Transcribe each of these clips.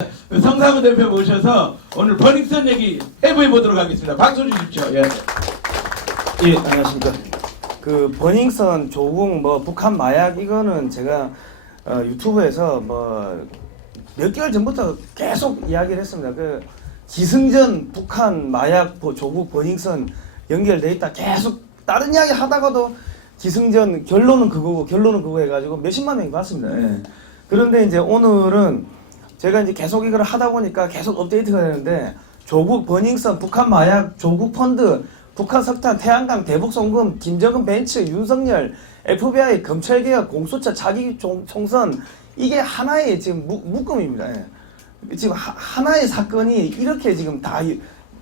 성상우 대표 모셔서 오늘 버닝썬 얘기 해부해 보도록 하겠습니다. 박수 주십시오. 예. 예, 안녕하십니까. 그 버닝썬, 조국, 뭐 북한 마약 이거는 제가 유튜브에서 뭐 몇 개월 전부터 계속 이야기를 했습니다. 그 기승전 북한 마약 조국 버닝썬 연결돼 있다 계속 다른 이야기 하다가도 기승전 결론은 그거 해가지고 몇십만 명이 봤습니다. 예. 그런데 이제 오늘은 제가 이제 계속 이걸 하다 보니까 계속 업데이트가 되는데 조국 버닝썬 북한 마약 조국 펀드 북한 석탄 태양광 대북 송금 김정은 벤츠 윤석열 FBI 검찰개혁 공수처 차기 총선 이게 하나의 지금 묶음입니다. 예. 지금 하나의 사건이 이렇게 지금 다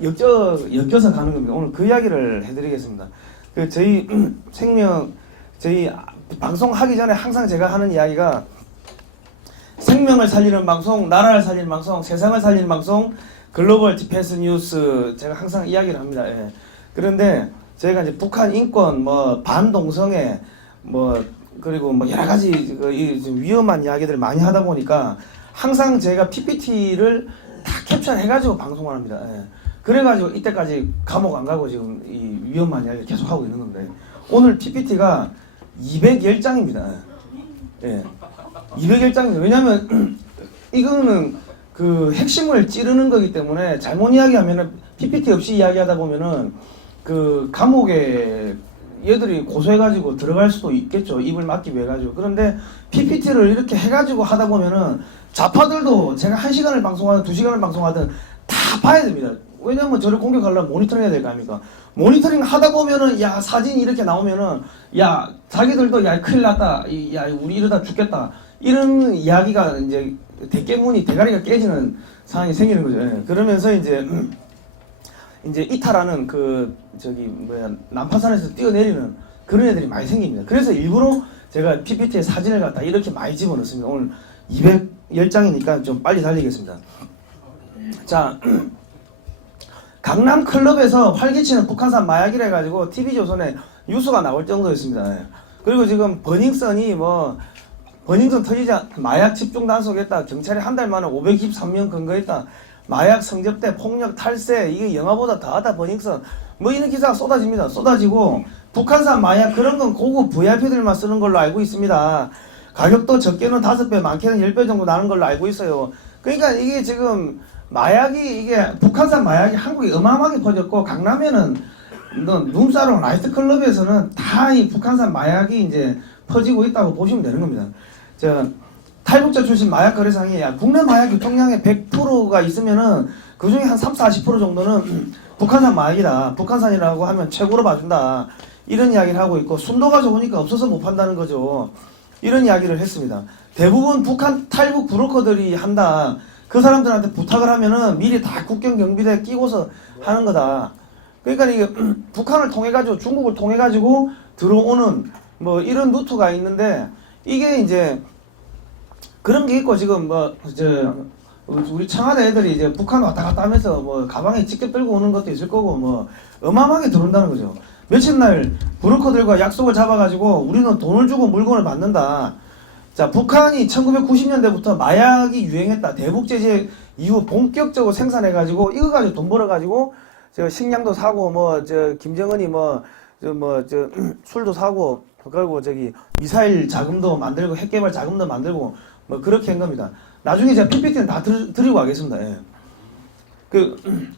엮여서 가는 겁니다. 오늘 그 이야기를 해드리겠습니다. 그 저희 저희 방송하기 전에 항상 제가 하는 이야기가 생명을 살리는 방송, 나라를 살리는 방송, 세상을 살리는 방송, 글로벌 디펜스 뉴스 제가 항상 이야기를 합니다. 예. 그런데 저희가 이제 북한 인권, 뭐 반동성애, 뭐 그리고 뭐 여러 가지 위험한 이야기들을 많이 하다 보니까 항상 제가 PPT를 다 캡처해가지고 방송을 합니다. 예. 그래가지고 이때까지 감옥 안 가고 지금 이 위험한 이야기를 계속 하고 있는 건데 오늘 PPT가 210장입니다. 예. 210장입니다. 왜냐면 이거는 그 핵심을 찌르는 거기 때문에 잘못 이야기하면은 PPT 없이 이야기하다 보면은 그 감옥에 얘들이 고소해가지고 들어갈 수도 있겠죠. 입을 막기 위해 가지고. 그런데 PPT를 이렇게 해가지고 하다 보면은 좌파들도 제가 1시간을 방송하든 2시간을 방송하든 다 봐야 됩니다. 왜냐면 저를 공격하려면 모니터링 해야 될 거 아닙니까? 모니터링 하다 보면은 야 사진이 이렇게 나오면은 야 자기들도 야 큰일 났다. 야 우리 이러다 죽겠다. 이런 이야기가 이제 대가리가 깨지는 상황이 생기는 거죠. 예. 그러면서 이제 이탈하는 그 난파선에서 뛰어내리는 그런 애들이 많이 생깁니다. 그래서 일부러 제가 PPT에 사진을 갖다 이렇게 많이 집어넣습니다. 오늘 210장이니까 좀 빨리 달리겠습니다. 자, 강남 클럽에서 활기치는 북한산 마약이라 해가지고 TV조선에 뉴스가 나올 정도였습니다. 예. 그리고 지금 버닝썬이 버닝썬 터지자 마약 집중 단속했다. 경찰이 한 달 만에 523명 검거했다. 마약 성접대, 폭력, 탈세, 이게 영화보다 더하다 버닝썬. 뭐 이런 기사가 쏟아집니다. 쏟아지고 북한산 마약 그런 건 고급 VIP들만 쓰는 걸로 알고 있습니다. 가격도 적게는 5배, 많게는 10배 정도 나는 걸로 알고 있어요. 그러니까 이게 지금 마약이 이게 북한산 마약이 한국에 어마어마하게 퍼졌고 강남에는 룸사롱, 나이트클럽에서는 다 이 북한산 마약이 이제 퍼지고 있다고 보시면 되는 겁니다. 탈북자 출신 마약 거래상이 국내 마약 유통량의 100%가 있으면은 그 중에 한 30, 40% 정도는 북한산 마약이다. 북한산이라고 하면 최고로 봐준다. 이런 이야기를 하고 있고 순도가 좋으니까 없어서 못 판다는 거죠. 이런 이야기를 했습니다. 대부분 북한 탈북 브로커들이 한다. 그 사람들한테 부탁을 하면은 미리 다 국경 경비대 끼고서 하는 거다. 그러니까 이게 북한을 통해 가지고 중국을 통해 가지고 들어오는 뭐 이런 루트가 있는데 이게 이제 그런 게 있고 지금 우리 청와대 애들이 이제 북한 왔다 갔다 하면서 뭐 가방에 직접 들고 오는 것도 있을 거고 뭐 어마어마하게 들어온다는 거죠. 며칠 날 브로커들과 약속을 잡아가지고 우리는 돈을 주고 물건을 받는다. 자, 북한이 1990년대부터 마약이 유행했다. 대북 제재 이후 본격적으로 생산해가지고 이거 가지고 돈 벌어가지고 식량도 사고 김정은이 술도 사고 그리고 미사일 자금도 만들고 핵개발 자금도 만들고 뭐 그렇게 한 겁니다. 나중에 제가 PPT는 다 드리고 가겠습니다. 예.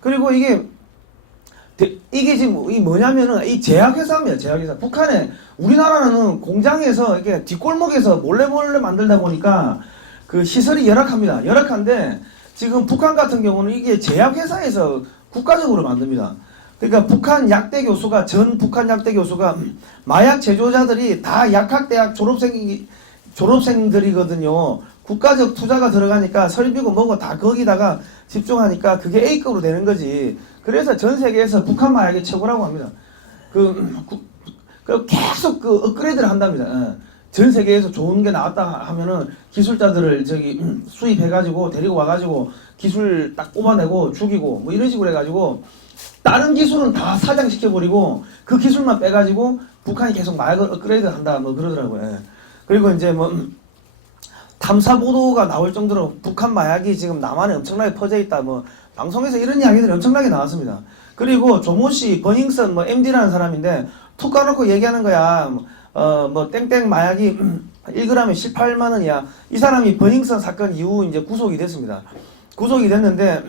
그리고 이게 지금 이 뭐냐면은 이 제약회사입니다. 제약회사. 북한에 우리나라는 공장에서 이게 뒷골목에서 몰래 만들다 보니까 그 시설이 열악합니다. 열악한데 지금 북한 같은 경우는 이게 제약회사에서 국가적으로 만듭니다. 그러니까 북한 약대 교수가 마약 제조자들이 다 약학대학 졸업생들이거든요. 국가적 투자가 들어가니까 설비고 뭐고 다 거기다가 집중하니까 그게 A급으로 되는 거지. 그래서 전 세계에서 북한 마약이 최고라고 합니다. 계속 업그레이드를 한답니다. 예. 전 세계에서 좋은 게 나왔다 하면은 기술자들을 수입해가지고 데리고 와가지고 기술 딱 뽑아내고 죽이고 뭐 이런 식으로 해가지고 다른 기술은 다 사장시켜버리고 그 기술만 빼가지고 북한이 계속 마약을 업그레이드 한다 뭐 그러더라고요. 예. 그리고 이제 탐사 보도가 나올 정도로 북한 마약이 지금 남한에 엄청나게 퍼져 있다. 뭐 방송에서 이런 이야기들이 엄청나게 나왔습니다. 그리고 조모 씨, 버닝썬 뭐 MD라는 사람인데 툭 까놓고 얘기하는 거야. 뭐 땡땡 마약이 1g에 18만 원이야. 이 사람이 버닝썬 사건 이후 이제 구속이 됐습니다. 구속이 됐는데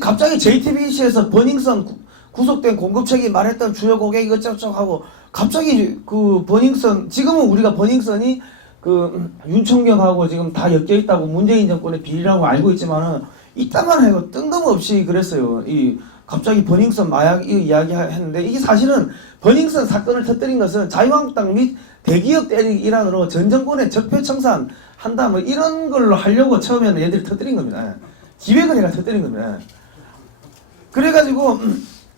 갑자기 JTBC에서 버닝썬 구속된 공급책이 말했던 주요 고객 이것저것 하고 갑자기 그 버닝썬 지금은 우리가 버닝썬이 그 윤총경하고 지금 다 엮여 있다고 문재인 정권의 비리라고 알고 있지만은 이따만 해도 뜬금없이 그랬어요. 이 갑자기 버닝썬 마약 이야기 했는데 이게 사실은 버닝썬 사건을 터뜨린 것은 자유한국당 및 대기업 때리기 일환으로 전 정권의 적폐청산 한다 뭐 이런 걸로 하려고 처음에는 얘들이 터뜨린 겁니다. 기획을 해가 터뜨린 겁니다. 그래가지고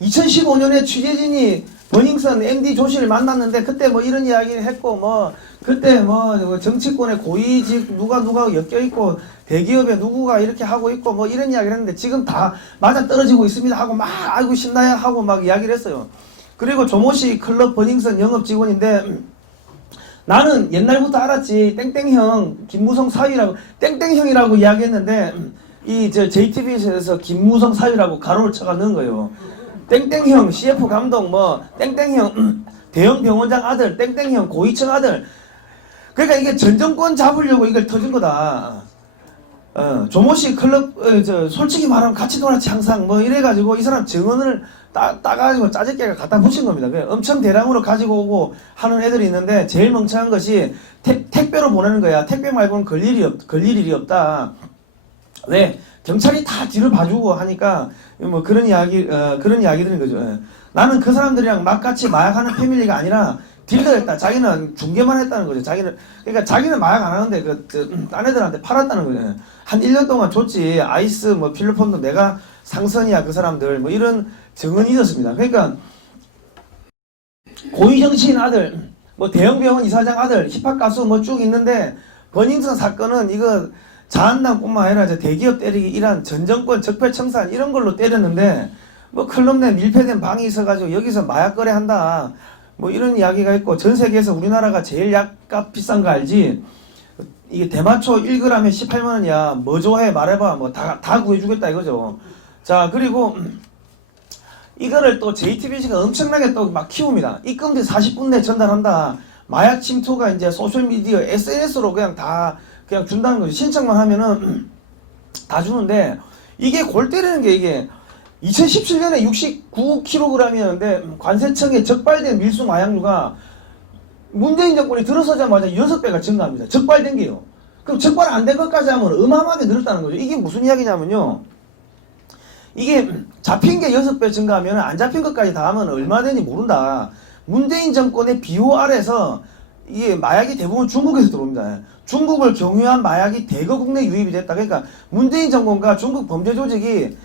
2015년에 취재진이 버닝썬 MD 조씨를 만났는데 그때 뭐 이런 이야기를 했고 뭐 그때 뭐 정치권의 고위직 누가 엮여 있고 대기업에 누구가 이렇게 하고 있고 뭐 이런 이야기를 했는데 지금 다 맞아 떨어지고 있습니다 하고 막 아이고 신나야 하고 막 이야기를 했어요. 그리고 조모씨 클럽 버닝썬 영업 직원인데 나는 옛날부터 알았지 땡땡형 김무성 사위라고 땡땡형이라고 이야기했는데 이 저 JTBC에서 김무성 사위라고 가로를 쳐가 넣은 거예요. 땡땡형 CF 감독 뭐 땡땡형 대형 병원장 아들 땡땡형 고위층 아들. 그러니까 이게 전 정권 잡으려고 이걸 터진 거다. 조모씨 클럽 저 솔직히 말하면 같이 놀았지 항상 뭐 이래가지고 이 사람 증언을 따가지고 짜집게가 갖다 붙인 겁니다. 엄청 대량으로 가지고 오고 하는 애들이 있는데 제일 멍청한 것이 택배로 보내는 거야. 택배 말고는 걸릴 일이 없다. 왜? 경찰이 다 뒤를 봐주고 하니까 뭐 그런 이야기들인 거죠. 예. 나는 그 사람들이랑 막같이 마약하는 패밀리가 아니라 딜러했다. 자기는 중개만 했다는 거죠. 그러니까 자기는 마약 안 하는데 딴 애들한테 팔았다는 거죠. 예. 한 1년 동안 줬지. 아이스 뭐 필로폰도 내가 상선이야 그 사람들 뭐 이런 증언이 있었습니다. 그러니까 고위 정치인 아들, 뭐 대형 병원 이사장 아들, 힙합 가수 뭐 쭉 있는데 버닝썬 사건은 이거 자한당뿐만 아니라 대기업 때리기 일환 전 정권 적폐청산 이런 걸로 때렸는데 뭐 클럽 내 밀폐된 방이 있어가지고 여기서 마약 거래한다 뭐 이런 이야기가 있고 전 세계에서 우리나라가 제일 약값 비싼 거 알지? 이게 대마초 1g에 18만 원이야. 뭐 좋아해 말해봐. 뭐 다 구해주겠다 이거죠. 자 그리고 이거를 또 JTBC가 엄청나게 또 막 키웁니다. 입금돼 40분 내 전달한다. 마약 침투가 이제 소셜미디어 SNS로 그냥 준다는 거죠. 신청만 하면은 다 주는데 이게 골 때리는 게 이게 2017년에 69kg이었는데 관세청에 적발된 밀수 마약류가 문재인 정권이 들어서자마자 6배가 증가합니다. 적발된 게요. 그럼 적발 안 된 것까지 하면 어마어마하게 늘었다는 거죠. 이게 무슨 이야기냐면요. 이게 잡힌 게 6배 증가하면 안 잡힌 것까지 다 하면 얼마 되는지 모른다. 문재인 정권의 비호 아래서 이게 마약이 대부분 중국에서 들어옵니다. 중국을 경유한 마약이 대거 국내 유입이 됐다. 그러니까 문재인 정권과 중국 범죄 조직이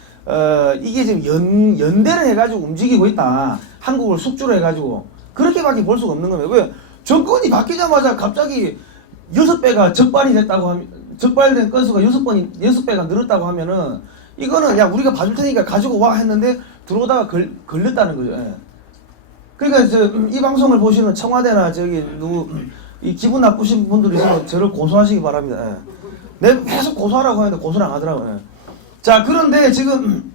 이게 지금 연대를 해가지고 움직이고 있다. 한국을 숙주로 해가지고 그렇게밖에 볼 수가 없는 겁니다. 왜 정권이 바뀌자마자 갑자기 6배가 적발이 됐다고 하면 적발된 건수가 6배가 늘었다고 하면은 이거는 야 우리가 봐줄 테니까 가지고 와 했는데 들어오다가 걸렸다는 거죠. 예. 그러니까 이 방송을 보시는 청와대나 이 기분 나쁘신 분들이 있으면 저를 고소하시기 바랍니다. 예. 내가 계속 고소하라고 하는데 고소를 안 하더라고요. 예. 자 그런데 지금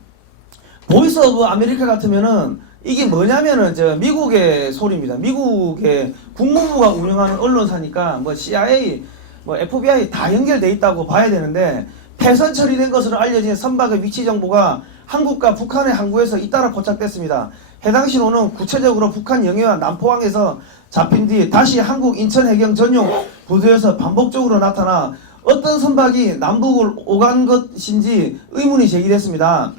보이스 오브 아메리카 같으면은 이게 뭐냐면은 미국의 소리입니다. 미국의 국무부가 운영하는 언론사니까 뭐 CIA, 뭐 FBI 다 연결돼 있다고 봐야 되는데 폐선 처리된 것으로 알려진 선박의 위치 정보가 한국과 북한의 항구에서 잇따라 포착됐습니다. 해당 신호는 구체적으로 북한 영해와 남포항에서 잡힌 뒤 다시 한국 인천해경 전용 부두에서 반복적으로 나타나 어떤 선박이 남북을 오간 것인지 의문이 제기됐습니다.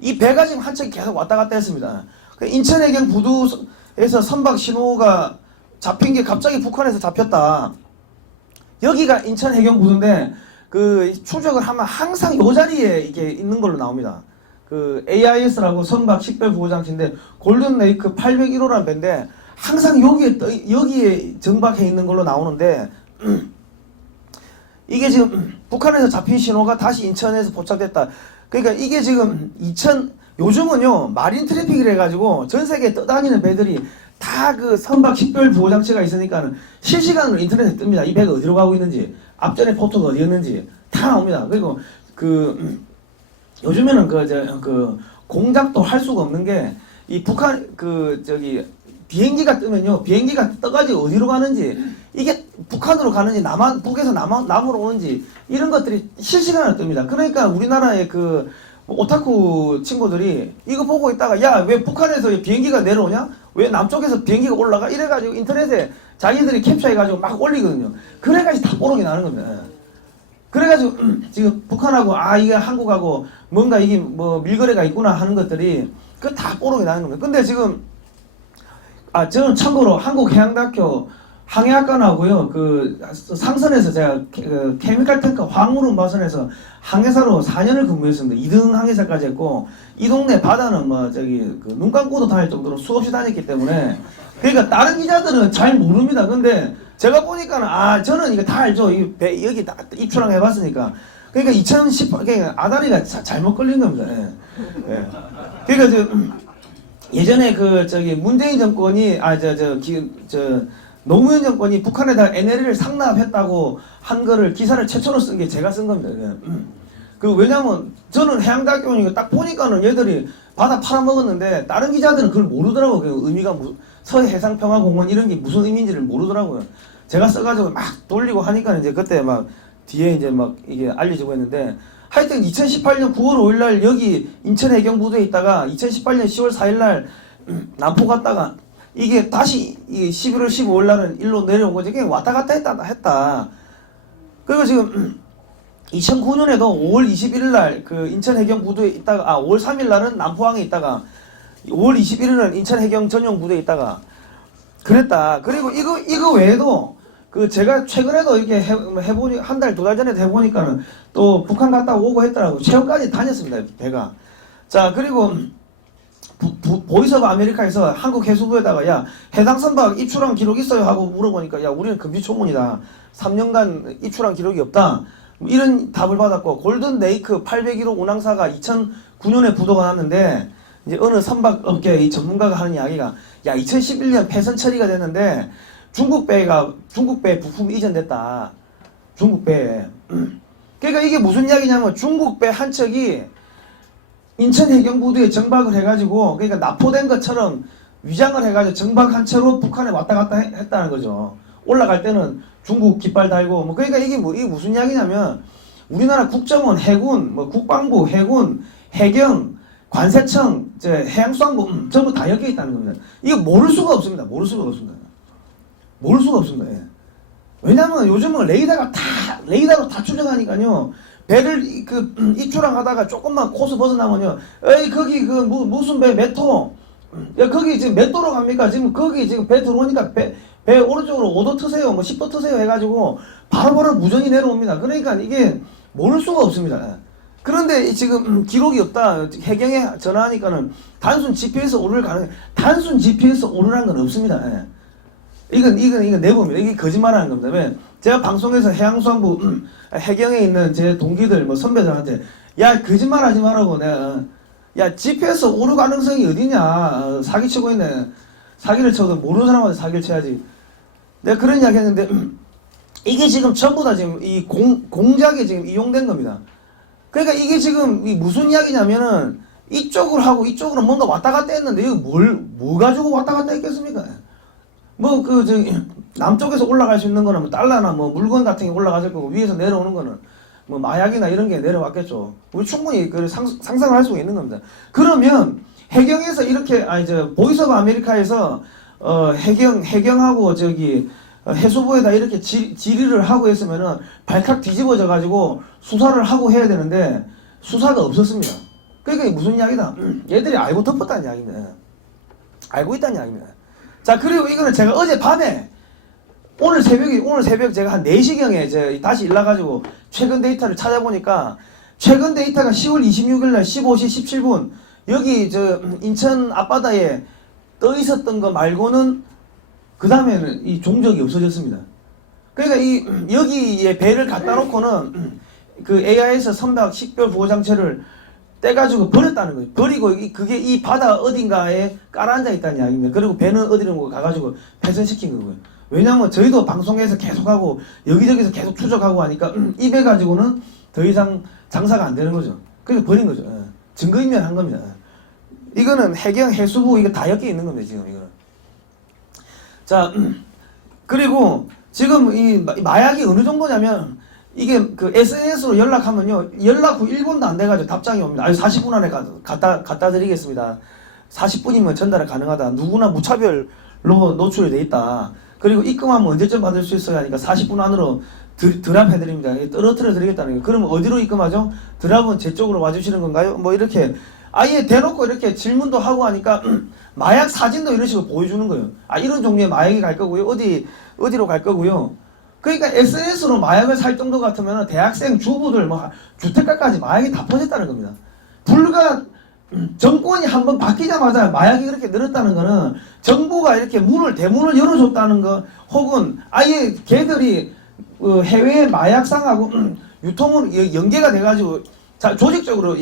이 배가 지금 한 척 계속 왔다 갔다 했습니다. 인천해경 부두에서 선박 신호가 잡힌 게 갑자기 북한에서 잡혔다. 여기가 인천해경 부두인데 추적을 하면 항상 이 자리에 이게 있는 걸로 나옵니다. AIS라고 선박 식별 보호장치인데 골든레이크 801호라는 배인데 항상 여기에 정박해 있는 걸로 나오는데 이게 지금 북한에서 잡힌 신호가 다시 인천에서 포착됐다. 그러니까 이게 지금 요즘은요 마린 트래픽이라 해가지고 전 세계에 떠다니는 배들이 다 그 선박 식별 보호 장치가 있으니까는 실시간으로 인터넷에 뜹니다. 이 배가 어디로 가고 있는지, 앞전에 포트가 어디였는지 다 나옵니다. 그리고 그 요즘에는 그 공작도 할 수가 없는 게 이 북한 비행기가 뜨면요, 비행기가 떠가지고 어디로 가는지, 이게 북한으로 가는지 북에서 남으로 오는지 이런 것들이 실시간으로 뜹니다. 그러니까 우리나라의 그 오타쿠 친구들이 이거 보고 있다가 야, 왜 북한에서 비행기가 내려오냐? 왜 남쪽에서 비행기가 올라가? 이래가지고 인터넷에 자기들이 캡처해가지고 막 올리거든요. 그래가지고 다 뽀록이 나는 겁니다. 그래가지고 지금 북한하고 이게 한국하고 뭔가 이게 뭐 밀거래가 있구나 하는 것들이 그 다 뽀록이 나는 겁니다. 근데 지금 저는 참고로 한국해양대학교 항해학과나고요, 그 상선에서 제가 그 케미칼 탱커 화물운 마선에서 항해사로 4년을 근무했습니다. 2등 항해사까지 했고, 이 동네 바다는 그 눈 감고도 다닐 정도로 수없이 다녔기 때문에, 그러니까 다른 기자들은 잘 모릅니다. 근데 제가 보니까는 저는 이거 다 알죠. 여기 다 입출항 해봤으니까. 그러니까 2018 그러니까 아다리가 잘못 걸린 겁니다. 예. 그러니까 예전에 문재인 정권이 노무현 정권이 북한에다 NLL을 상납했다고 한 거를 기사를 최초로 쓴 게 제가 쓴 겁니다. 왜냐면 저는 해양대학교니까 딱 보니까는 얘들이 바다 팔아먹었는데 다른 기자들은 그걸 모르더라고요. 그 의미가 서해상평화공원 이런 게 무슨 의미인지를 모르더라고요. 제가 써가지고 막 돌리고 하니까 이제 그때 막 뒤에 이제 막 이게 알려지고 했는데, 하여튼 2018년 9월 5일날 여기 인천해경부두에 있다가 2018년 10월 4일날 남포 갔다가 이게 다시 11월 15일날은 일로 내려온 거지. 그냥 왔다 갔다 했다. 그리고 지금 2009년에도 5월 21일날 그 인천해경부두에 있다가 5월 3일날은 남포항에 있다가 5월 21일은 인천해경 전용부두에 있다가 그랬다. 그리고 이거 외에도 그 제가 최근에도 이렇게 해보니 한 달, 두 달 전에도 해보니까는 또 북한 갔다 오고 했더라고요. 체험까지 다녔습니다, 배가. 자, 그리고 보이스 오브 아메리카에서 한국 해수부에다가 야, 해당 선박 입출항 기록 있어요? 하고 물어보니까 야, 우리는 금지초문이다. 3년간 입출항 기록이 없다. 이런 답을 받았고, 골든 레이크 801호 운항사가 2009년에 부도가 났는데, 이제 어느 선박업계 이 전문가가 하는 이야기가 야, 2011년 폐선 처리가 됐는데 중국 배 부품 이전됐다. 중국 배에. 그러니까 이게 무슨 이야기냐면 중국 배 한 척이 인천해경부두에 정박을 해가지고, 그러니까 납포된 것처럼 위장을 해가지고 정박한 채로 북한에 왔다 갔다 했다는 거죠. 올라갈 때는 중국 깃발 달고 그러니까 이게 무슨 이야기냐면 우리나라 국정원, 해군, 국방부, 해군, 해경, 관세청, 해양수산부 전부 다 엮여 있다는 겁니다. 이거 모를 수가 없습니다. 모를 수가 없습니다. 예. 왜냐면 요즘은 레이더로 다 추적하니까요. 배를 입출항하다가 조금만 코스 벗어나면요, 에이 거기 무슨 배 몇 호, 야 거기 지금 몇 도로 갑니까? 지금 거기 지금 배 들어오니까 배 오른쪽으로 5도 트세요, 10도 트세요 해가지고 바로바로 무전이 내려옵니다. 그러니까 이게 모를 수가 없습니다. 그런데 지금 기록이 없다. 해경에 전화하니까는 단순 GPS 오류를 단순 GPS 오류란 건 없습니다. 예. 이건 내부입니다. 이게 거짓말하는 겁니다. 왜? 제가 방송에서 해양수산부 해경에 있는 제 동기들 선배들한테 야, 거짓말하지 말라고 내가 야, GPS 오류 가능성이 어디냐, 사기치고 있네. 사기를 쳐도 모르는 사람한테 사기를 쳐야지. 내가 그런 이야기 했는데 이게 지금 전부 다 지금 이 공작에 지금 이용된 겁니다. 그러니까 이게 지금 무슨 이야기냐면은 이쪽으로 하고 이쪽으로 뭔가 왔다 갔다 했는데 이거 뭐 가지고 왔다 갔다 했겠습니까? 남쪽에서 올라갈 수 있는 거는 달러나 물건 같은 게 올라갔을 거고, 위에서 내려오는 거는 마약이나 이런 게 내려왔겠죠. 우리 충분히 상상을 할 수가 있는 겁니다. 그러면 해경에서 이렇게 보이스 오브 아메리카에서 해경하고 해수부에다 이렇게 질의를 하고 했으면은 발칵 뒤집어져 가지고 수사를 하고 해야 되는데 수사가 없었습니다. 그러니까 이게 무슨 이야기다? 얘들이 알고 덮었다는 이야기입니다. 알고 있다는 이야기입니다. 자, 그리고 이거는 제가 어젯밤에 오늘 새벽 제가 한 4시경에 다시 일나가지고 최근 데이터를 찾아보니까 최근 데이터가 10월 26일날 15시 17분 여기 인천 앞바다에 떠 있었던 거 말고는 그 다음에는 이 종적이 없어졌습니다. 그러니까 여기에 배를 갖다 놓고는 그 AIS 선박 식별 보호 장치를 떼가지고 버렸다는 거예요. 버리고 그게 이 바다 어딘가에 깔아앉아 있다는 이야기입니다. 그리고 배는 어디로 가가지고 폐선시킨 거고요. 왜냐하면 저희도 방송에서 계속하고 여기저기서 계속 추적하고 하니까 이 배 가지고는 더 이상 장사가 안 되는 거죠. 그래서 버린 거죠. 증거인멸한 겁니다. 이거는 해경, 해수부 이거 다 엮여 있는 겁니다. 지금 이거는. 자, 그리고 지금 이 마약이 어느 정도냐면 이게 그 SNS로 연락하면요, 연락 후 1분도 안 돼가지고 답장이 옵니다. 아니 40분 안에 갖다 드리겠습니다. 40분이면 전달이 가능하다. 누구나 무차별로 노출이 돼 있다. 그리고 입금하면 언제쯤 받을 수 있어야 하니까 40분 안으로 드랍해드립니다. 떨어뜨려 드리겠다는 거예요. 그러면 어디로 입금하죠? 드랍은 제 쪽으로 와주시는 건가요? 뭐 이렇게 아예 대놓고 이렇게 질문도 하고 하니까 마약 사진도 이런 식으로 보여주는 거예요. 아, 이런 종류의 마약이 갈 거고요. 어디로 갈 거고요. 그러니까 SNS로 마약을 살 정도 같으면 대학생, 주부들, 뭐 주택가까지 마약이 다 퍼졌다는 겁니다. 불과 정권이 한번 바뀌자마자 마약이 그렇게 늘었다는 거는 정부가 이렇게 대문을 열어줬다는 거, 혹은 아예 걔들이 해외 마약상하고 유통은 연계가 돼가지고 조직적으로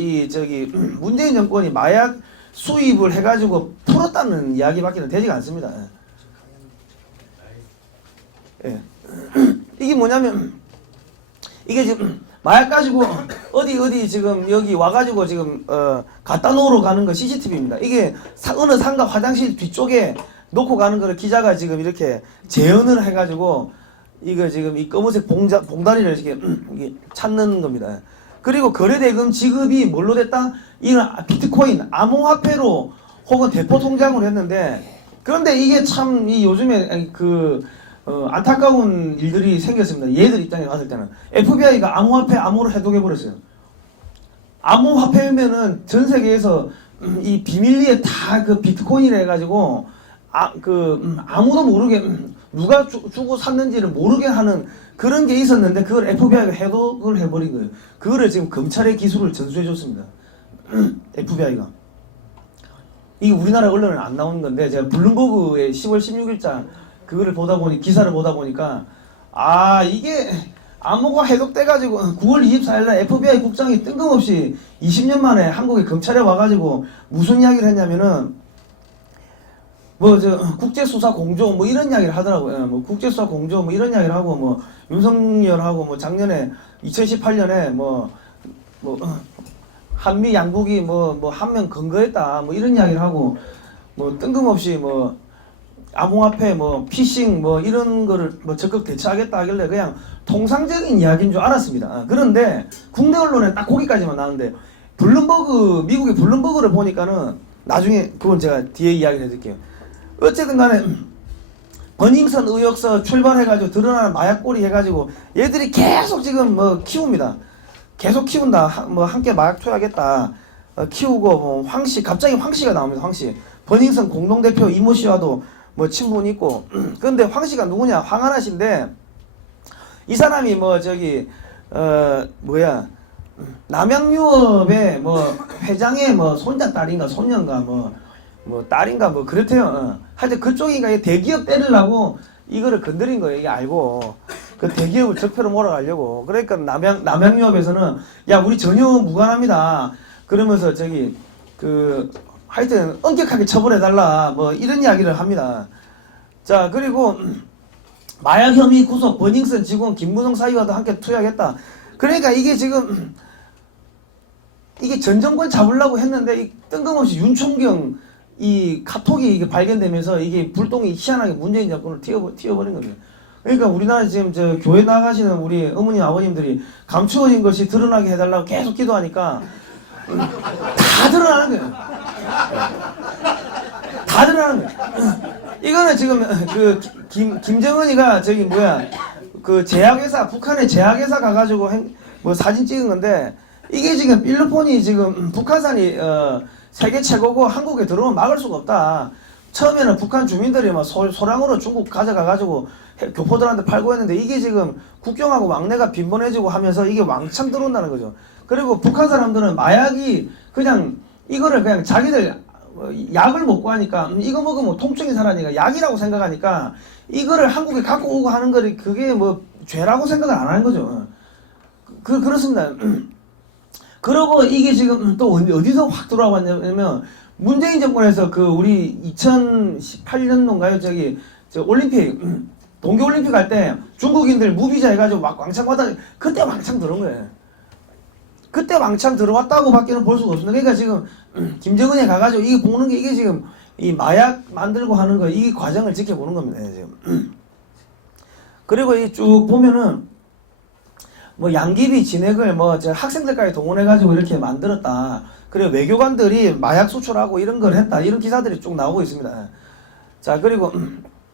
문재인 정권이 마약 수입을 해가지고 풀었다는 이야기밖에는 되지가 않습니다. 예. 이게 뭐냐면 이게 지금 마약 가지고 어디 지금 여기 와가지고 지금 갖다 놓으러 가는 거 CCTV입니다. 이게 어느 상가 화장실 뒤쪽에 놓고 가는 거를 기자가 지금 이렇게 재현을 해가지고 이거 지금 이 검은색 봉다리를 이렇게 찾는 겁니다. 그리고 거래대금 지급이 뭘로 됐다? 이건 비트코인, 암호화폐로 혹은 대포 통장으로 했는데, 그런데 이게 참 이 요즘에 안타까운 일들이 생겼습니다. 얘들 입장에 봤을 때는 FBI가 암호화폐 암호로 해독해버렸어요. 암호화폐면은 전 세계에서 이 비밀리에 다 그 비트코인이라 해가지고 아무도 모르게 누가 주고 샀는지를 모르게 하는 그런 게 있었는데 그걸 FBI가 해독을 해버린 거예요. 그거를 지금 검찰의 기술을 전수해줬습니다. FBI가. 이게 우리나라 언론에 안 나오는 건데 제가 블룸버그의 10월 16일자 그거를 기사를 보다 보니까 이게 암호가 해독돼가지고 9월 24일날 FBI 국장이 뜬금없이 20년 만에 한국에 검찰에 와가지고 무슨 이야기를 했냐면은 국제수사 공조 뭐 이런 이야기를 하더라고요. 뭐 국제수사 공조 뭐 이런 이야기를 하고 뭐 윤석열하고 뭐 작년에 2018년에 한미 양국이 한 명 건거했다 뭐 이런 이야기를 하고 뭐 뜬금없이 암호화폐 피싱 이런 거를 적극 대처하겠다 하길래 그냥 통상적인 이야기인 줄 알았습니다. 그런데 국내 언론에 딱 거기까지만 나왔는데 미국의 블룸버그를 보니까는 나중에 그건 제가 뒤에 이야기를 해드릴게요. 어쨌든 간에 버닝썬 의혹서 출발해가지고 드러나는 마약꼬리 해가지고 얘들이 계속 지금 키웁니다. 계속 키운다. 함께 마약 투여하겠다. 키우고 갑자기 황씨가 나옵니다. 황씨. 버닝썬 공동대표 이모 씨와도 친분이 있고. 근데 황씨가 누구냐? 황하나 씨인데 이 사람이 남양유업의 회장의 손자 딸인가 손녀인가 딸인가 그렇대요. 하여튼 그쪽인가 대기업 때리려고 이거를 건드린 거예요. 이게 알고 그 대기업을 적폐로 몰아가려고. 그러니까 남양유업에서는 야 우리 전혀 무관합니다. 그러면서 하여튼 엄격하게 처벌해달라 이런 이야기를 합니다. 자, 그리고 마약 혐의 구속 버닝썬 직원 김무성 사위와도 함께 투약했다. 그러니까 이게 지금 이게 전 정권 잡으려고 했는데 뜬금없이 윤총경 이 카톡이 이게 발견되면서 이게 불똥이 희한하게 문재인 정권을 튀어버린 겁니다. 그러니까 우리나라 지금 교회 나가시는 우리 어머님 아버님들이 감추어진 것이 드러나게 해달라고 계속 기도하니까 다 드러나는 거예요. 다 드러나는 거예요. 이거는 지금 김정은이가 제약회사 북한의 제약회사 가가지고 사진 찍은 건데 이게 지금 필리핀이 지금 북한산이 세계 최고고 한국에 들어오면 막을 수가 없다. 처음에는 북한 주민들이 소량으로 중국 가져가가지고 교포들한테 팔고 했는데 이게 지금 국경하고 왕래가 빈번해지고 하면서 이게 왕창 들어온다는 거죠. 그리고 북한 사람들은 마약이 이거를 그냥 자기들 약을 먹고 하니까 이거 먹으면 통증이 사라니까 약이라고 생각하니까 이거를 한국에 갖고 오고 하는 거를 그게 죄라고 생각을 안 하는 거죠. 그렇습니다. 그러고 이게 지금 또 어디서 확 들어왔냐면 문재인 정권에서 그 우리 2018년도인가요? 저 올림픽 동계올림픽 할 때 중국인들 무비자 해가지고 막 왕창 받아 그때 왕창 들어온 거예요. 그때 왕창 들어왔다고 밖에는 볼 수가 없습니다. 그러니까 지금 김정은에 가가지고 이게 보는 게 이게 지금 이 마약 만들고 하는 거 이 과정을 지켜보는 겁니다. 지금. 그리고 이 쭉 보면은 뭐 양귀비 진액을 뭐 저 학생들까지 동원해가지고 이렇게 만들었다. 그리고 외교관들이 마약 수출하고 이런 걸 했다. 이런 기사들이 쭉 나오고 있습니다. 자 그리고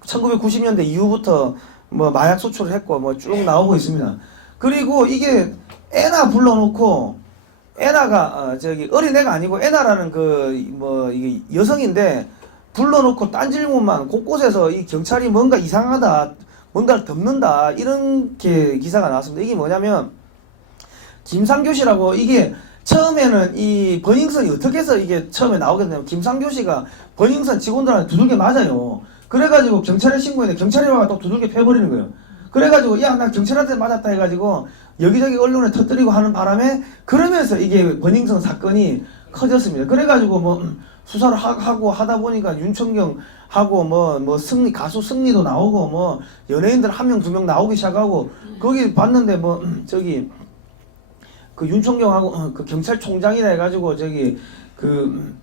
1990년대 이후부터 뭐 마약 수출을 했고 뭐 쭉 나오고 있습니다. 그리고 이게 애나 불러놓고 애나가 저기 어린애가 아니고 애나라는 그 뭐 이게 여성인데 불러놓고 딴 질문만 곳곳에서 이 경찰이 뭔가 이상하다. 뭔가를 덮는다 이렇게 기사가 나왔습니다. 이게 뭐냐면 김상교 씨라고 이게 처음에는 이 버닝썬이 어떻게 해서 이게 처음에 나오게 되냐면 김상교 씨가 버닝썬 직원들한테 두들겨 맞아요. 그래가지고 경찰에 신고했는데 경찰이 와서 또 두들겨 패버리는 거예요. 그래가지고 야 나 경찰한테 맞았다 해가지고 여기저기 언론에 터뜨리고 하는 바람에 그러면서 이게 버닝썬 사건이 커졌습니다. 그래가지고 뭐 수사를 하고 하다 보니까 윤천경 하고 뭐 승리 가수 승리도 나오고 뭐 연예인들 한 명 두 명 나오기 시작하고 거기 봤는데 뭐 저기 그 윤천경하고 그 경찰총장이라 해가지고 저기 그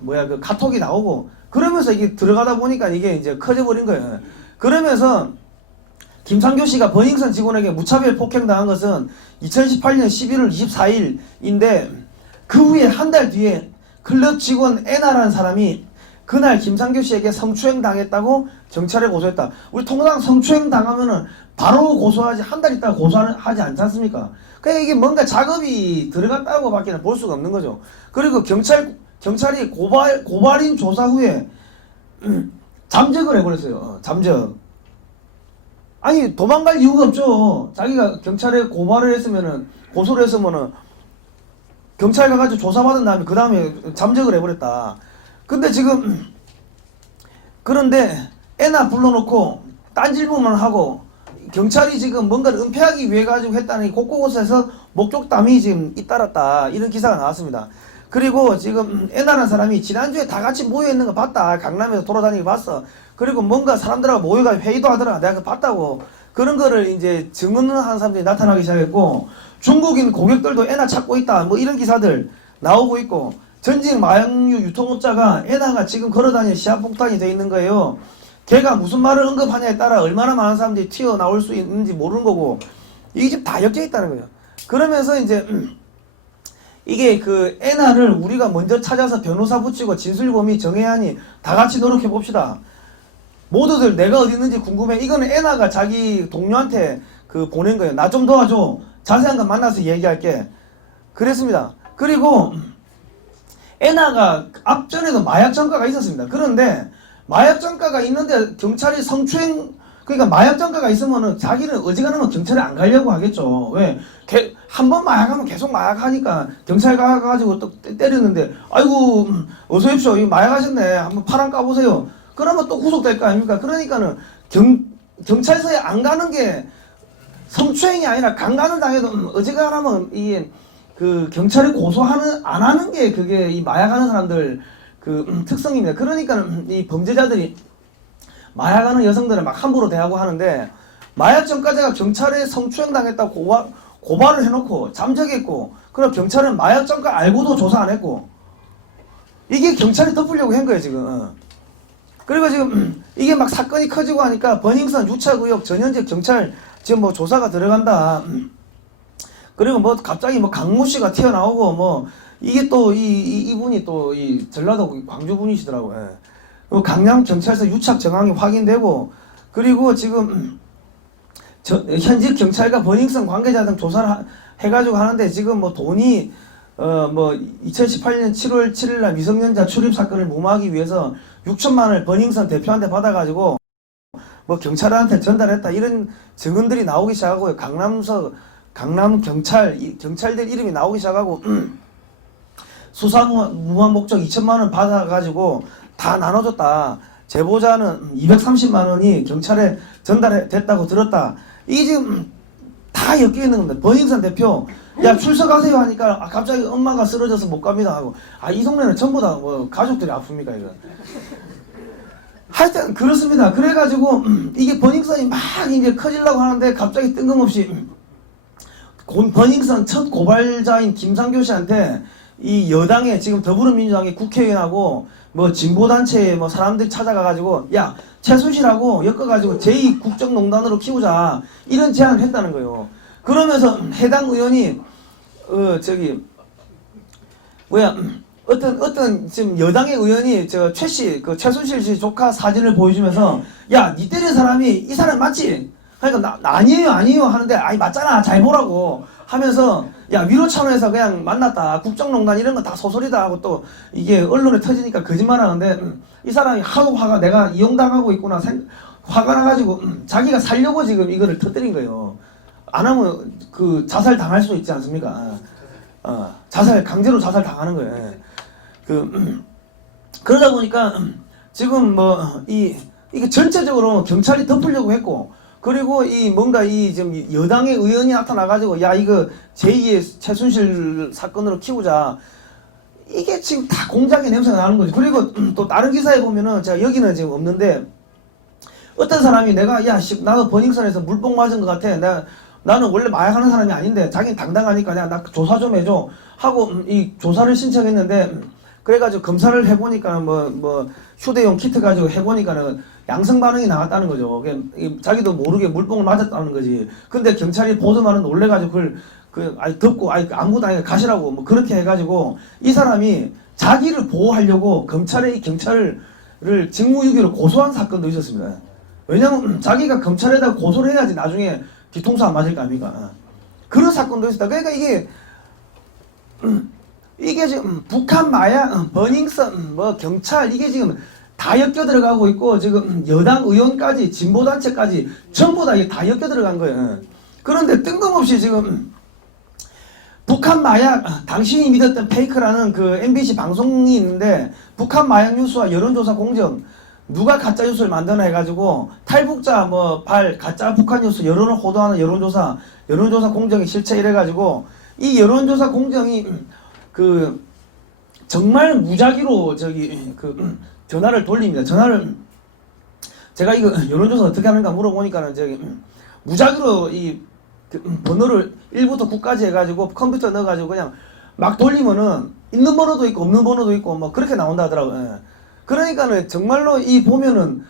뭐야 그 카톡이 나오고 그러면서 이게 들어가다 보니까 이게 이제 커져버린 거예요. 그러면서 김상교 씨가 버닝썬 직원에게 무차별 폭행당한 것은 2018년 11월 24일인데 그 후에 한 달 뒤에 클럽 직원 애나라는 사람이 그날 김상교 씨에게 성추행 당했다고 경찰에 고소했다. 우리 통상 성추행 당하면은 바로 고소하지 한 달 있다가 고소하지 않지 않습니까? 그러니까 이게 뭔가 작업이 들어갔다고 밖에는 볼 수가 없는 거죠. 그리고 경찰이 고발인 조사 후에 잠적을 해버렸어요. 잠적. 아니 도망갈 이유가 없죠. 자기가 경찰에 고발을 했으면은 고소를 했으면은 경찰 가가지고 조사받은 다음에 그 다음에 잠적을 해버렸다. 근데 지금 그런데 애나 불러놓고 딴 질문만 하고 경찰이 지금 뭔가를 은폐하기 위해 가지고 했다는 곳곳에서 목격담이 지금 잇따랐다 이런 기사가 나왔습니다. 그리고 지금 애나라는 사람이 지난주에 다 같이 모여있는 거 봤다. 강남에서 돌아다니고 봤어. 그리고 뭔가 사람들하고 모여가 회의도 하더라. 내가 그거 봤다고. 그런 거를 이제 증언하는 사람들이 나타나기 시작했고 중국인 고객들도 애나 찾고 있다. 뭐 이런 기사들 나오고 있고 전직 마약류 유통업자가 애나가 지금 걸어다니는 시한폭탄이 돼 있는 거예요. 걔가 무슨 말을 언급하냐에 따라 얼마나 많은 사람들이 튀어나올 수 있는지 모르는 거고 이게 지금 다 엮여 있다는 거예요. 그러면서 이제 이게 그 애나를 우리가 먼저 찾아서 변호사 붙이고 진술범위 정해야 하니 다 같이 노력해 봅시다. 모두들 내가 어디 있는지 궁금해. 이거는 애나가 자기 동료한테 그 보낸 거예요. 나 좀 도와줘. 자세한 건 만나서 얘기할게. 그랬습니다. 그리고 애나가 앞전에도 마약 전과가 있었습니다. 그런데 마약 전과가 있는데 경찰이 성추행 그러니까 마약 전과가 있으면은 자기는 어지간하면 경찰에 안 가려고 하겠죠. 왜? 한 번 마약하면 계속 마약하니까 경찰 가가지고 또 때렸는데 아이고 어서 오십시오. 이거 마약하셨네. 한번 파란 까보세요. 그러면 또 구속될 거 아닙니까? 그러니까는 경찰서에 안 가는 게 성추행이 아니라 강간을 당해도 어지간하면 이게 그 경찰이 안 하는 게 그게 이 마약하는 사람들 그 특성입니다. 그러니까 이 범죄자들이 마약하는 여성들을 막 함부로 대하고 하는데 마약 전과자가 경찰에 성추행 당했다고 고발을 해놓고 잠적했고 그럼 경찰은 마약 전과 알고도 조사 안 했고 이게 경찰이 덮으려고 한 거예요 지금. 그리고 지금 이게 막 사건이 커지고 하니까 버닝썬 유착 의혹 전현직 경찰 지금 뭐 조사가 들어간다. 그리고 뭐 갑자기 뭐 강모 씨가 튀어나오고 뭐 이게 또 이분이 또 이 전라도 광주 분이시더라고요. 예. 강남 경찰서 유착 정황이 확인되고 그리고 지금 현직 경찰과 버닝썬 관계자 등 조사를 해가지고 하는데 지금 뭐 돈이 뭐 2018년 7월 7일 날 미성년자 출입 사건을 무마하기 위해서 6천만 원을 버닝썬 대표한테 받아가지고 뭐 경찰한테 전달했다 이런 증언들이 나오기 시작하고요. 강남 경찰들 이름이 나오기 시작하고 수사 무한 목적 2천만 원 받아가지고 다 나눠줬다. 제보자는 230만 원이 경찰에 전달됐다고 들었다. 이게 지금 다 엮여 있는 겁니다. 버닝썬 대표 야 출석하세요 하니까 갑자기 엄마가 쓰러져서 못 갑니다 하고 이 동네는 전부 다 뭐 가족들이 아픕니까 이거. 하여튼 그렇습니다. 그래가지고 이게 버닝썬이 막 이제 커지려고 하는데 갑자기 뜬금없이 버닝썬 첫 고발자인 김상교 씨한테 이 여당의 지금 더불어민주당의 국회의원하고 뭐 진보단체 뭐 사람들 찾아가가지고 야 최순실하고 엮어가지고 제2국정농단으로 키우자 이런 제안을 했다는 거예요. 그러면서 해당 의원이 어떤 지금 여당의 의원이 최씨 그 최순실 씨 조카 사진을 보여주면서 야 니 때린 사람이 이 사람 맞지? 그러니까 아니에요 하는데 아니 맞잖아 잘 보라고 하면서 야 위로 차원에서 그냥 만났다 국정농단 이런 거 다 소설이다 하고 또 이게 언론에 터지니까 거짓말하는데 이 사람이 하도 화가 내가 이용당하고 있구나 화가 나가지고 자기가 살려고 지금 이거를 터뜨린 거예요. 안 하면 그 자살 당할 수 있지 않습니까? 강제로 자살 당하는 거예요. 그러다 보니까 지금 이게 전체적으로 경찰이 덮으려고 했고 그리고 뭔가 지금 여당의 의원이 나타나가지고 야 이거 제2의 최순실 사건으로 키우자 이게 지금 다 공작의 냄새가 나는 거죠. 그리고 또 다른 기사에 보면은 제가 여기는 지금 없는데 어떤 사람이 내가 야 나도 버닝썬에서 물뽕 맞은 것 같아. 나는 원래 마약하는 사람이 아닌데 자기는 당당하니까 나 조사 좀 해줘 하고 이 조사를 신청했는데 그래가지고 검사를 해보니까 뭐 휴대용 키트 가지고 해보니까는 양성 반응이 나왔다는 거죠. 자기도 모르게 물뽕을 맞았다는 거지. 근데 경찰이 보도만은 놀래가지고 그걸 덮고 아무것도 아니라 가시라고 뭐 그렇게 해가지고 이 사람이 자기를 보호하려고 경찰을 직무유기로 고소한 사건도 있었습니다. 왜냐면 자기가 검찰에다 고소를 해야지 나중에 뒤통수 안 맞을 거 아닙니까? 그런 사건도 있었다. 그러니까 이게 지금 북한 마약, 버닝썬, 뭐 경찰 이게 지금 다 엮여 들어가고 있고 지금 여당 의원까지 진보단체까지 전부 다 엮여 들어간 거예요. 그런데 뜬금없이 지금 북한 마약, 당신이 믿었던 페이크라는 그 MBC 방송이 있는데 북한 마약 뉴스와 여론조사 공정 누가 가짜 뉴스를 만드나 해가지고 탈북자 가짜 북한 뉴스 여론을 호도하는 여론조사 공정의 실체 이래가지고 이 여론조사 공정이 정말 무작위로 전화를 돌립니다. 제가 이거 여론조사 어떻게 하는가 물어보니까는 무작위로 번호를 1부터 9까지 해가지고 컴퓨터 넣어가지고 그냥 막 돌리면은 있는 번호도 있고 없는 번호도 있고 뭐 그렇게 나온다 하더라고요. 그러니까는 정말로 보면은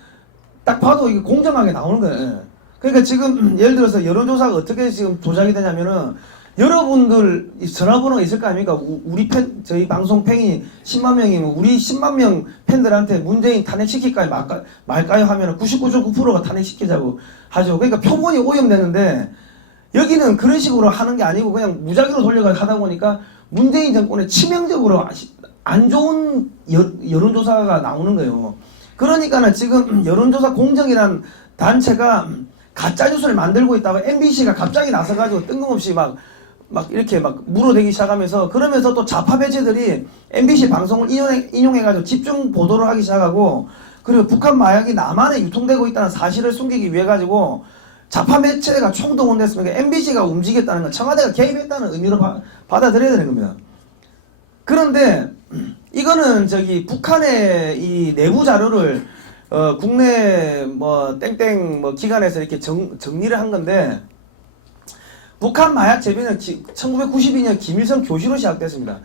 딱 봐도 이게 공정하게 나오는 거예요. 그러니까 지금 예를 들어서 여론조사가 어떻게 지금 조작이 되냐면은 여러분들 전화번호가 있을 거 아닙니까? 우리 저희 방송 팬이 10만 명이면 우리 10만 명 팬들한테 문재인 탄핵시킬까요? 말까요? 하면은 99.9%가 탄핵시키자고 하죠. 그러니까 표본이 오염되는데 여기는 그런 식으로 하는 게 아니고 그냥 무작위로 돌려가지고 하다 보니까 문재인 정권에 치명적으로 안 좋은 여론조사가 나오는 거예요. 그러니까는 지금 여론조사 공정이란 단체가 가짜뉴스를 만들고 있다고 MBC가 갑자기 나서가지고 뜬금없이 막 이렇게 물어대기 시작하면서 그러면서 또 좌파 매체들이 MBC 방송을 인용해가지고 집중 보도를 하기 시작하고 그리고 북한 마약이 남한에 유통되고 있다는 사실을 숨기기 위해 가지고 좌파 매체가 총동원됐으니까 MBC가 움직였다는 건 청와대가 개입했다는 의미로 받아들여야 되는 겁니다. 그런데 이거는 북한의 이 내부 자료를 국내 땡땡 기관에서 이렇게 정리를 한 건데 북한 마약 재배는 1992년 김일성 교시로 시작됐습니다.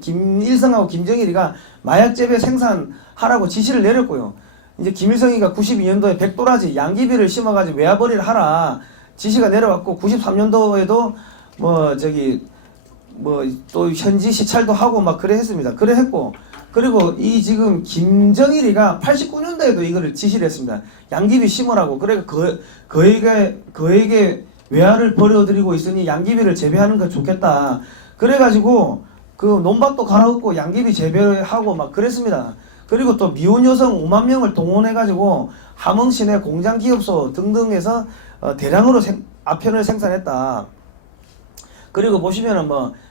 김일성하고 김정일이가 마약 재배 생산하라고 지시를 내렸고요. 이제 김일성이가 92년도에 백도라지 양귀비를 심어가지고 외화벌이를 하라 지시가 내려왔고 93년도에도 또 현지 시찰도 하고 그래 했습니다. 그래 했고 그리고 지금 김정일이가 89년도에도 이거를 지시를 했습니다. 양귀비 심으라고. 그래 그에게 외화를 벌여드리고 있으니 양귀비를 재배하는 거 좋겠다. 그래가지고 논밭도 갈아엎고 양귀비 재배하고 그랬습니다. 그리고 또 미혼 여성 5만 명을 동원해가지고 함흥 시내 공장 기업소 등등에서 대량으로 아편을 생산했다. 그리고 보시면은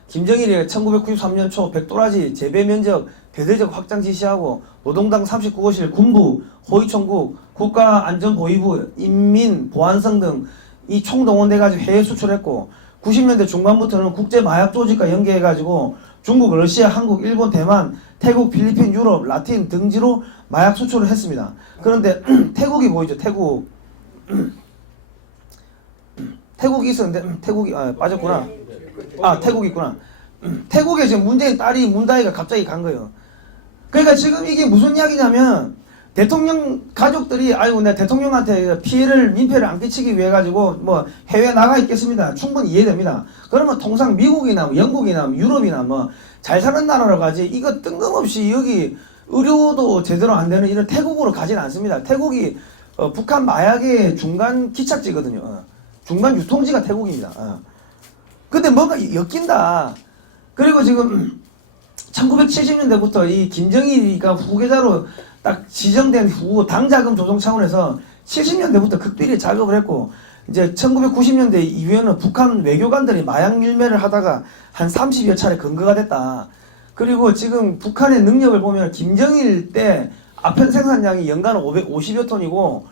김정일이 1993년 초 백도라지 재배 면적 대대적 확장 지시하고 노동당 39호실 군부, 호위총국, 국가안전보위부, 인민보안성 등 이 총동원돼가지고 해외 수출했고 90년대 중반부터는 국제 마약 조직과 연계해가지고 중국, 러시아, 한국, 일본, 대만, 태국, 필리핀, 유럽, 라틴 등지로 마약 수출을 했습니다. 그런데 태국이 보이죠? 태국이 있었는데 태국이 빠졌구나. 태국이 있구나. 태국에 지금 문재인 딸이 문다이가 갑자기 간 거예요. 그러니까 지금 이게 무슨 이야기냐면 대통령 가족들이 아이고 내가 대통령한테 피해를 민폐를 안 끼치기 위해 가지고 뭐 해외 나가 있겠습니다. 충분히 이해됩니다. 그러면 통상 미국이나 뭐 영국이나 뭐 유럽이나 뭐 잘 사는 나라로 가지 이거 뜬금없이 여기 의료도 제대로 안 되는 이런 태국으로 가진 않습니다. 태국이 북한 마약의 중간 기착지거든요. 중간 유통지가 태국입니다. 근데 뭔가 엮인다. 그리고 지금 1970년대부터 이 김정일이가 후계자로 딱 지정된 후 당자금 조성 차원에서 70년대부터 극비리 작업을 했고 이제 1990년대 이후에는 북한 외교관들이 마약 밀매를 하다가 한 30여 차례 근거가 됐다. 그리고 지금 북한의 능력을 보면 김정일 때 아편 생산량이 연간 550여 톤이고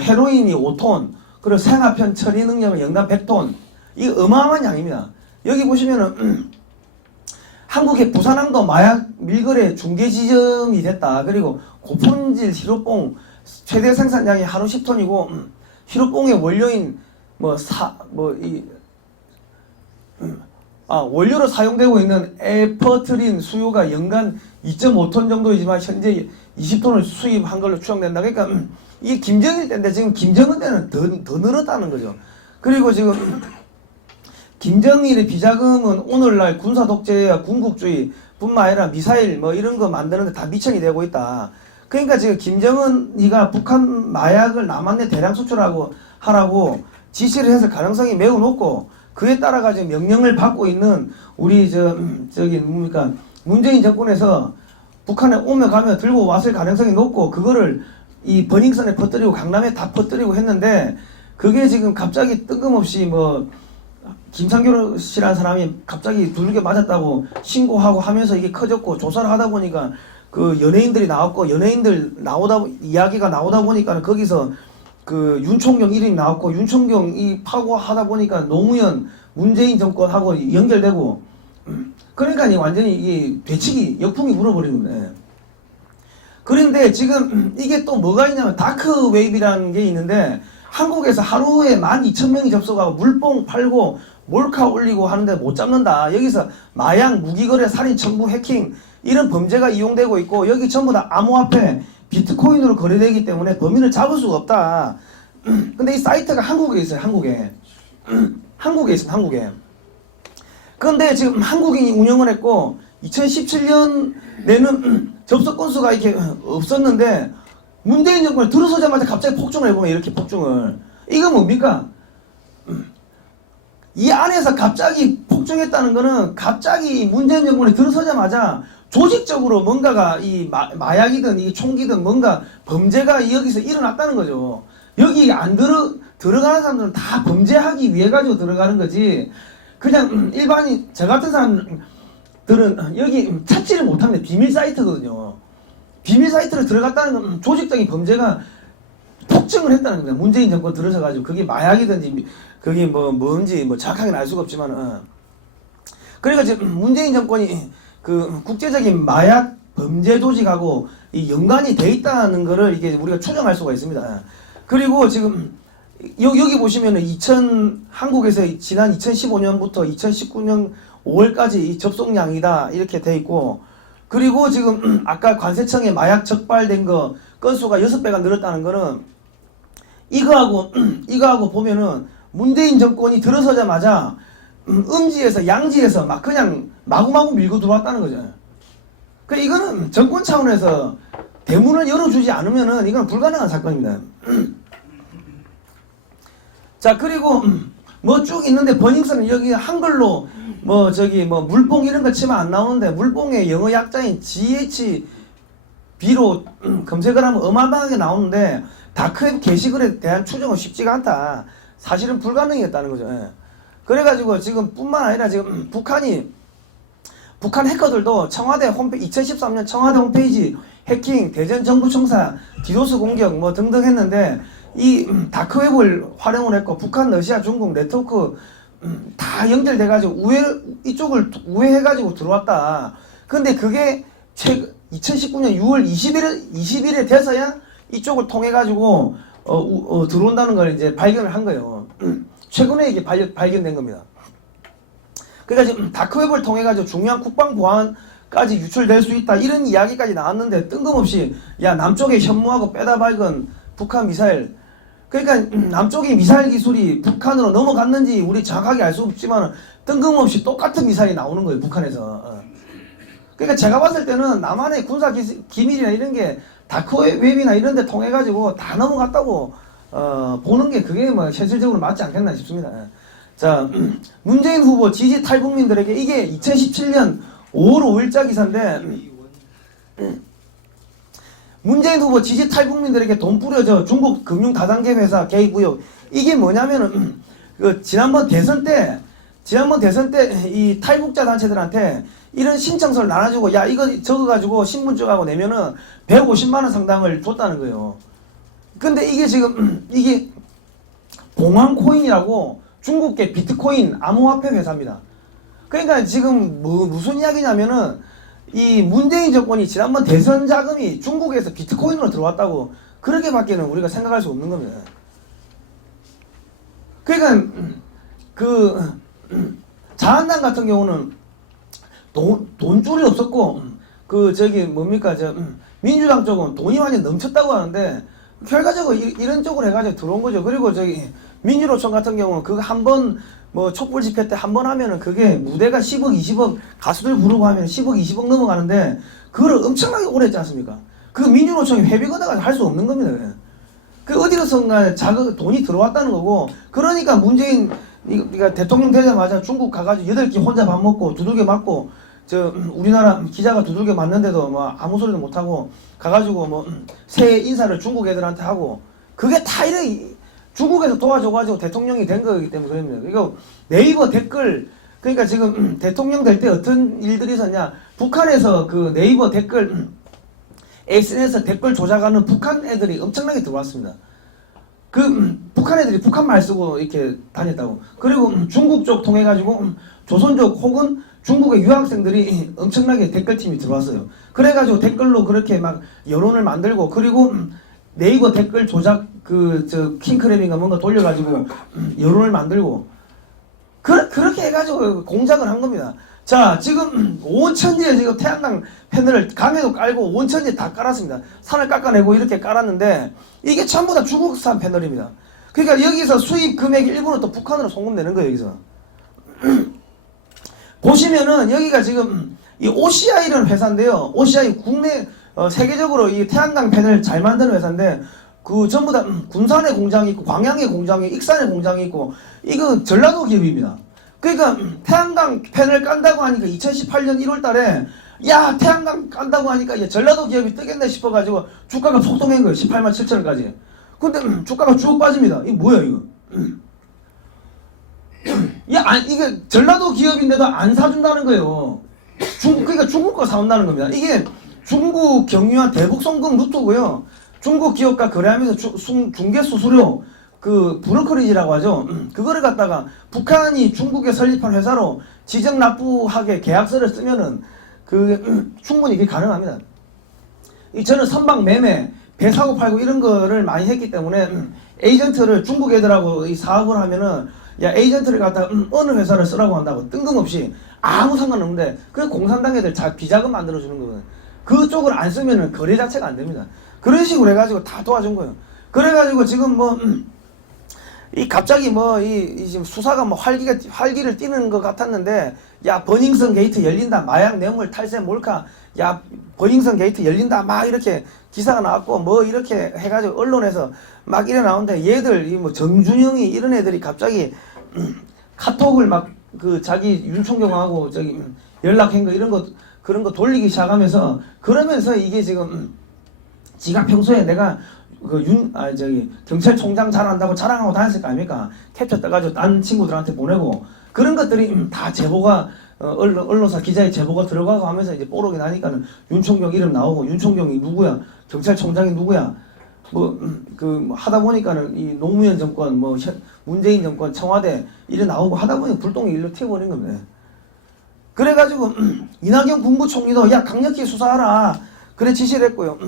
헤로인이 5톤 그리고 생아편 처리 능력은 연간 100톤 이 어마어마한 양입니다. 여기 보시면은 한국의 부산항도 마약 밀거래 중개 지점이 됐다. 그리고 고품질 히로뽕 최대 생산량이 하루 10톤이고 히로뽕의 원료인 원료로 사용되고 있는 에퍼트린 수요가 연간 2.5톤 정도이지만 현재 20톤을 수입한 걸로 추정된다. 그러니까 이게 김정일 때인데 지금 김정은 때는 더 늘었다는 거죠. 그리고 지금 김정일의 비자금은 오늘날 군사 독재와 군국주의 뿐만 아니라 미사일 뭐 이런 거 만드는데 다 미천이 되고 있다. 그러니까 지금 김정은이가 북한 마약을 남한에 대량 수출하고 하라고 지시를 했을 가능성이 매우 높고 그에 따라 가지고 명령을 받고 있는 우리 문재인 정권에서 북한에 오며 가며 들고 왔을 가능성이 높고 그거를 이 버닝썬에 퍼뜨리고 강남에 다 퍼뜨리고 했는데 그게 지금 갑자기 뜬금없이 김상규 씨라는 사람이 갑자기 두들겨 맞았다고 신고하고 하면서 이게 커졌고 조사를 하다 보니까 그 연예인들이 나왔고 연예인들 이야기가 나오다 보니까 거기서 그 윤총경 이름이 나왔고 윤총경이 파고하다 보니까 노무현 문재인 정권하고 연결되고 그러니까 완전히 이게 되치기 역풍이 불어버리는 거네. 그런데 지금 이게 또 뭐가 있냐면 다크 웨이브라는 게 있는데 한국에서 하루에 12,000명이 접속하고 물뽕 팔고 몰카 올리고 하는데 못 잡는다. 여기서 마약, 무기거래, 살인, 청부, 해킹 이런 범죄가 이용되고 있고 여기 전부 다 암호화폐, 비트코인으로 거래되기 때문에 범인을 잡을 수가 없다. 근데 이 사이트가 한국에 있어요. 한국에 있습니다. 한국에. 그런데 지금 한국인이 운영을 했고 2017년에는 접속 건수가 이렇게 없었는데 문재인 정권이 들어서자마자 갑자기 폭증을 해보면 이렇게 폭증을. 이거 뭡니까? 이 안에서 갑자기 폭증했다는 거는 갑자기 문재인 정권이 들어서자마자 조직적으로 뭔가가 이 마약이든 이 총기든 뭔가 범죄가 여기서 일어났다는 거죠. 여기 안 들어가는 사람들은 다 범죄하기 위해 가지고 들어가는 거지. 그냥 일반인 저 같은 사람들은 여기 찾지를 못합니다. 비밀 사이트거든요. 비밀 사이트를 들어갔다는 건 조직적인 범죄가 폭증을 했다는 겁니다. 문재인 정권 들어서 가지고 그게 마약이든지 그게 뭔지 정확하게 알 수가 없지만 그러니까 지금 문재인 정권이 그 국제적인 마약 범죄 조직하고 이 연관이 돼 있다는 거를 이게 우리가 추정할 수가 있습니다. 그리고 지금 여기 보시면은 한국에서 지난 2015년부터 2019년 5월까지 이 접속량이다 이렇게 돼 있고 그리고 지금 아까 관세청에 마약 적발된 거 건수가 6배가 늘었다는 거는 이거하고 보면은 문재인 정권이 들어서자마자 음지에서 양지에서 막 그냥 마구마구 밀고 들어왔다는 거죠. 그 이거는 정권 차원에서 대문을 열어주지 않으면은 이건 불가능한 사건입니다. 자 그리고 뭐 쭉 있는데 버닝썬은 여기 한글로 물뽕 이런 거 치면 안 나오는데 물뽕의 영어 약자인 GHB로 검색을 하면 어마어마하게 나오는데 다크웹 게시글에 대한 추정은 쉽지가 않다. 사실은 불가능했다는 거죠. 예. 그래가지고 지금 뿐만 아니라 지금 북한 해커들도 청와대 홈페이지 2013년 청와대 홈페이지 해킹, 대전 정부청사, 디도스 공격 뭐 등등 했는데 이 다크웹을 활용을 했고 북한, 러시아, 중국 네트워크 다 연결돼가지고 이쪽을 우회해가지고 들어왔다. 근데 그게 2019년 6월 20일에 돼서야 이쪽을 통해가지고 들어온다는 걸 이제 발견을 한 거예요. 최근에 이게 발견된 겁니다. 그러니까 지금 다크웹을 통해가지고 중요한 국방보안까지 유출될 수 있다 이런 이야기까지 나왔는데 뜬금없이 야 남쪽에 현무하고 빼다 박은 북한 미사일, 그러니까 남쪽의 미사일 기술이 북한으로 넘어갔는지 우리 정확하게 알 수 없지만 뜬금없이 똑같은 미사일이 나오는 거예요, 북한에서. 그러니까 제가 봤을 때는 남한의 군사 기밀이나 이런 게 다크웹이나 이런 데 통해 가지고 다 넘어갔다고 보는 게 그게 뭐 현실적으로 맞지 않겠나 싶습니다. 자, 문재인 후보 지지 탈북민들에게 이게 2017년 5월 5일자 기사인데, 문재인 후보 지지 탈북민들에게 돈 뿌려줘 중국 금융 다단계 회사 개입 의혹. 이게 뭐냐면은 그 지난번 대선 때 이 탈북자 단체들한테 이런 신청서를 나눠주고 야 이거 적어가지고 신분증하고 내면은 150만 원 상당을 줬다는 거예요. 근데 이게 지금 이게 봉황코인이라고 중국계 비트코인 암호화폐 회사입니다. 그러니까 지금 무슨 이야기냐면은 이 문재인 정권이 지난번 대선 자금이 중국에서 비트코인으로 들어왔다고, 그렇게밖에는 우리가 생각할 수 없는 겁니다. 그러니까 그 자한당 같은 경우는 돈줄이 없었고 그 저기 뭡니까 저 민주당 쪽은 돈이 완전 넘쳤다고 하는데 결과적으로 이런 쪽으로 해가지고 들어온 거죠. 그리고 저기 민주노총 같은 경우는 그거 한 번 뭐 촛불 집회 때 한 번 하면은 그게 무대가 10억 20억 가수들 부르고 하면 10억 20억 넘어가는데 그걸 엄청나게 오래 했지 않습니까? 그 민주노총이 회비거다가 할 수 없는 겁니다. 그 어디로선가 돈이 들어왔다는 거고, 그러니까 문재인 그러니까 대통령 되자마자 중국 가가지고 8끼 혼자 밥 먹고 두들겨 맞고, 저 우리나라 기자가 두들겨 맞는데도 뭐 아무 소리도 못 하고 가가지고 뭐 새해 인사를 중국 애들한테 하고, 그게 다 이래 중국에서 도와줘가지고 대통령이 된 거기 때문에 그럽니다. 이거 네이버 댓글, 그러니까 지금 대통령 될 때 어떤 일들이 있었냐, 북한에서 그 네이버 댓글 SNS 댓글 조작하는 북한 애들이 엄청나게 들어왔습니다. 그 북한 애들이 북한 말 쓰고 이렇게 다녔다고. 그리고 중국 쪽 통해 가지고 조선족 혹은 중국의 유학생들이 엄청나게 댓글팀이 들어왔어요. 그래가지고 댓글로 그렇게 막 여론을 만들고, 그리고 네이버 댓글 조작 저 킹크랩인가 뭔가 돌려가지고 여론을 만들고, 그렇게 해가지고 공작을 한 겁니다. 자, 지금 온천지에 지금 태양광 패널을 강에도 깔고 온천지에 다 깔았습니다. 산을 깎아내고 이렇게 깔았는데 이게 전부 다 중국산 패널입니다. 그러니까 여기서 수입 금액 일부는 또 북한으로 송금되는 거예요, 여기서. 보시면은 여기가 지금 이 OCI라는 회사인데요. OCI 국내 세계적으로 이 태양광 패널 잘 만드는 회사인데, 그 전부 다 군산에 공장이 있고 광양에 공장이 있고 익산에 공장이 있고, 이거 전라도 기업입니다. 그러니까 태양광 패널 깐다고 하니까 2018년 1월 달에 야 태양광 깐다고 하니까 야, 전라도 기업이 뜨겠네 싶어가지고 주가가 폭등한 거예요. 18만 7천원까지. 근데 주가가 쭉 빠집니다. 이게 뭐야 이거. 야, 이게 전라도 기업인데도 안 사준다는 거예요. 그러니까 중국 거 사온다는 겁니다. 이게 중국 경유한 대북 송금 루트고요. 중국 기업과 거래하면서 중개 수수료, 그 브로커리지라고 하죠. 그거를 갖다가 북한이 중국에 설립한 회사로 지정 납부하게 계약서를 쓰면은 그 충분히 그게 가능합니다. 저는 선박 매매, 배 사고 팔고 이런 거를 많이 했기 때문에 에이전트를 중국 애들하고 이 사업을 하면은 야 에이전트를 갖다가 어느 회사를 쓰라고 한다고 뜬금없이 아무 상관없는데 그 공산당 애들 비자금 만들어주는 거거든요. 그쪽을 안 쓰면은 거래 자체가 안 됩니다. 그런 식으로 해가지고 다 도와준 거예요. 그래가지고 지금 뭐 이 갑자기 뭐 이 지금 수사가 뭐 활기를 띠는 것 같았는데, 야 버닝썬 게이트 열린다, 마약 뇌물 탈세 몰카, 야 버닝썬 게이트 열린다, 막 이렇게 기사가 나왔고 뭐 이렇게 해가지고 언론에서 막 이래 나오는데, 얘들 이 뭐 정준영이 이런 애들이 갑자기 카톡을 막 그 자기 윤 총경하고 저기 연락한 거 이런 거 그런 거 돌리기 시작하면서, 그러면서 이게 지금 지가 평소에 내가 저기 경찰총장 잘한다고 자랑하고 다녔을 거 아닙니까? 캡처 떠가지고 딴 친구들한테 보내고, 그런 것들이 다 제보가 언론사 기자의 제보가 들어가고 하면서 이제 뽀록이 나니까는 윤총경 이름 나오고, 윤총경이 누구야? 경찰총장이 누구야? 뭐 하다 보니까는 이 노무현 정권 뭐 문재인 정권 청와대 이래 나오고 하다 보니 불똥이 일로 튀어버린 겁니다. 그래가지고 이낙연 국무총리도 야 강력히 수사하라 그래 지시를 했고요.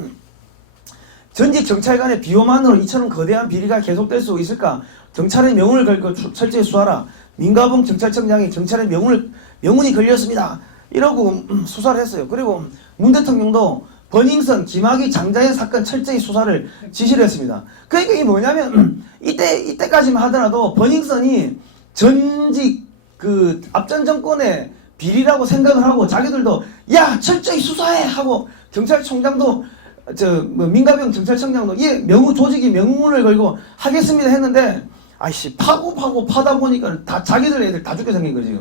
전직 경찰관의 비호만으로 이처럼 거대한 비리가 계속될 수 있을까? 경찰의 명운을 걸고 철저히 수사하라. 민가봉 경찰청장이 경찰의 명운이 걸렸습니다. 이러고 수사를 했어요. 그리고 문 대통령도 버닝썬, 김학의, 장자연 사건 철저히 수사를 지시를 했습니다. 그러니까 이게 뭐냐면 이때까지만 하더라도 버닝썬이 전직 그 앞전 정권의 비리라고 생각을 하고 자기들도 야 철저히 수사해 하고 경찰청장도 민가병 경찰청장도 이 조직이 명운을 걸고 하겠습니다 했는데 아이씨 파고 파다 보니까 다 자기들 애들 다 죽게 생긴 거지.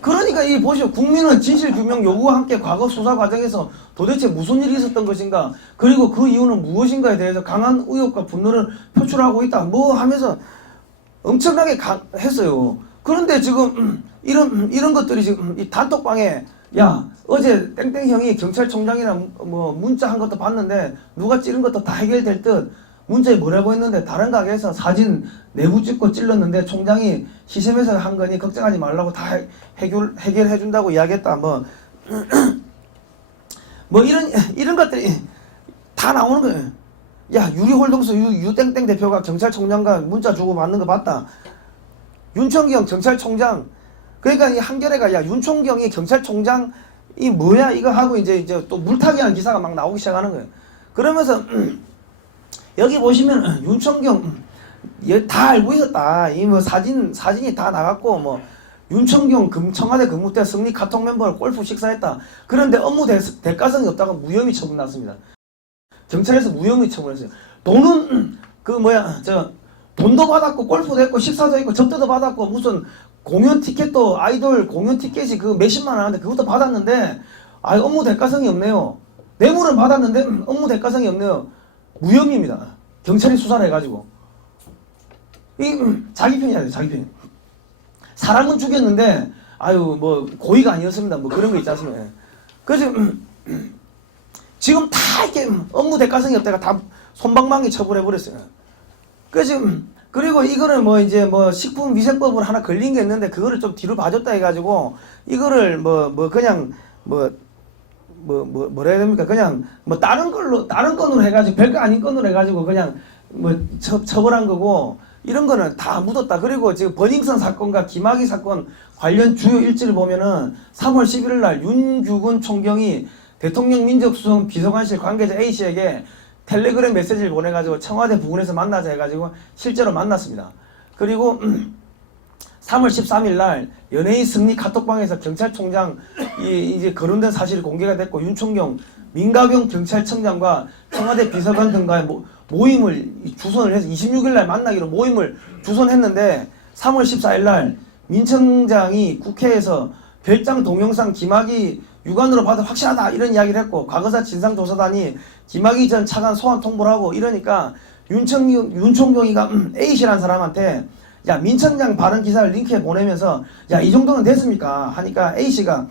그러니까 이 보시오 국민은 진실규명 요구와 함께 과거 수사 과정에서 도대체 무슨 일이 있었던 것인가 그리고 그 이유는 무엇인가에 대해서 강한 의혹과 분노를 표출하고 있다 뭐 하면서 엄청나게 했어요. 그런데 지금 이런 것들이 지금 이 단톡방에 야 어제 땡땡 형이 경찰청장이랑 뭐 문자 한 것도 봤는데 누가 찌른 것도 다 해결될 듯 문자에 뭐라고 했는데 다른 가게에서 사진 내부 찍고 찔렀는데 총장이 시샘에서 한 거니 걱정하지 말라고 다 해결해 준다고 이야기했다 뭐 이런 것들이 다 나오는 거예요. 야 유리홀동스 유땡땡 대표가 경찰청장과 문자 주고 받는 거 봤다. 윤총경 경찰청장 그러니까 이 한겨레가 야 윤총경이 경찰청장이 뭐야 이거 하고 이제 또 물타기하는 기사가 막 나오기 시작하는 거예요. 그러면서 여기 보시면 윤총경 다 알고 있었다. 이 뭐 사진이 다 나갔고 뭐 윤총경 청와대 근무 때 승리 카톡 멤버를 골프 식사했다. 그런데 업무 대가성이 없다고 무혐의 처분 났습니다. 경찰에서 무혐의 처분했어요. 돈은 돈도 받았고 골프도 했고 식사도 했고 접대도 받았고 무슨 공연 티켓도 아이돌 공연 티켓이 그 몇십만 원 하는데 그것도 받았는데 업무 대가성이 없네요. 뇌물은 받았는데 업무 대가성이 없네요. 무혐의입니다. 경찰이 수사를 해가지고 자기 편이야 자기 편. 사람은 죽였는데 뭐 고의가 아니었습니다. 뭐 그런 거 있지 않습니까? 그래서 지금 다 이렇게 업무 대가성이 없다가 다 솜방망이 처분해버렸어요. 그리고 이거를 식품위생법으로 하나 걸린 게 있는데 그거를 좀 뒤로 봐줬다 해가지고 이거를 그냥 뭐라 해야 됩니까? 그냥 다른 건으로 해가지고 별거 아닌 건으로 해가지고 그냥 처벌한 거고 이런 거는 다 묻었다. 그리고 지금 버닝썬 사건과 김학의 사건 관련 주요 일지를 보면은 3월 11일 날 윤규근 총경이 대통령 민정수석 비서관실 관계자 A씨에게 텔레그램 메시지를 보내가지고 청와대 부근에서 만나자 해가지고 실제로 만났습니다. 그리고 3월 13일 날 연예인 승리 카톡방에서 경찰총장 이제 거론된 사실이 공개가 됐고 윤총경, 민가경 경찰청장과 청와대 비서관 등과의 모임을 주선을 해서 26일 날 만나기로 모임을 주선했는데 3월 14일 날 민 청장이 국회에서 별장 동영상 김학의 유관으로 봐도 확실하다 이런 이야기를 했고 과거사 진상조사단이 김학의 전 차관 소환 통보를 하고 이러니까 윤총경이가 A씨라는 사람한테 야 민청장 발언 기사를 링크해 보내면서 야 이 정도는 됐습니까 하니까 A씨가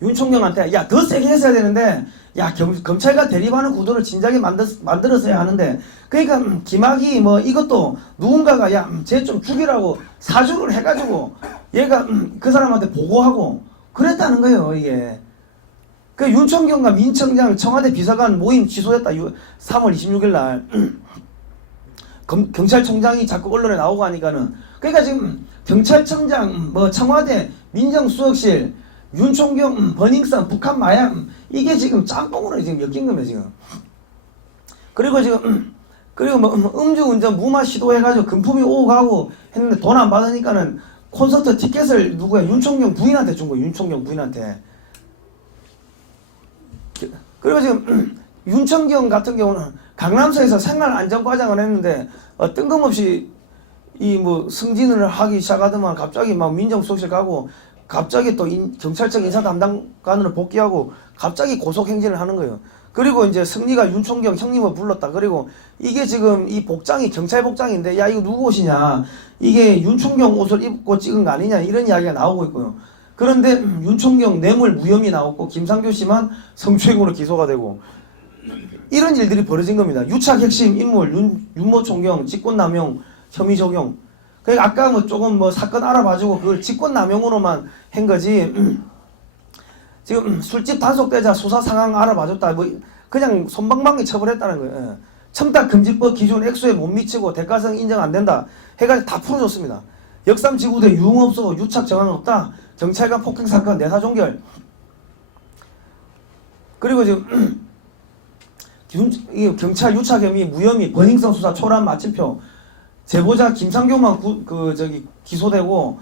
윤총경한테 야 더 세게 했어야 되는데 야 검찰과 대립하는 구도를 진작에 만들었어야 하는데 그러니까 김학의 이것도 누군가가 야 쟤 좀 죽이라고 사주를 해가지고 얘가 그 사람한테 보고하고 그랬다는 거예요 이게. 그 윤총경과 민청장 청와대 비서관 모임 취소했다 3월 26일 날. 경찰청장이 자꾸 언론에 나오고 하니까는 그러니까 지금 경찰청장 청와대 민정수석실 윤총경 버닝썬 북한 마약 이게 지금 짬뽕으로 지금 엮인 겁니다 지금. 그리고 음주운전 무마 시도해가지고 금품이 오고 가고 했는데 돈 안 받으니까는 콘서트 티켓을 윤총경 부인한테 준 거예요. 윤총경 부인한테. 그리고 지금 윤총경 같은 경우는 강남서에서 생활안전과장을 했는데 뜬금없이 승진을 하기 시작하더만 갑자기 막 민정수석실 가고 갑자기 또 경찰청 인사담당관으로 복귀하고 갑자기 고속행진을 하는 거예요. 그리고 이제 승리가 윤총경 형님을 불렀다. 그리고 이게 지금 이 복장이 경찰 복장인데 야 이거 누구 옷이냐 이게 윤총경 옷을 입고 찍은 거 아니냐 이런 이야기가 나오고 있고요. 그런데 윤총경 뇌물 무혐의 나왔고 김상조 씨만 성추행으로 기소가 되고 이런 일들이 벌어진 겁니다. 유착 핵심 인물 윤모 총경 직권남용 혐의 적용. 그러니까 아까 뭐 조금 뭐 사건 알아봐주고 그걸 직권남용으로만 한 거지. 지금 술집 단속대자 수사 상황 알아봐줬다. 뭐 그냥 솜방망이 처벌했다는 거예요. 첨단 금지법 기준 액수에 못 미치고 대가성 인정 안 된다. 해가지고 다 풀어줬습니다. 역삼지구대 유흥업소 유착 정황 없다. 경찰관 폭행 사건 내사 종결. 그리고 지금 경찰 유착 혐의 무혐의 버닝썬 수사 초란 마침표. 제보자 김상교만 기소되고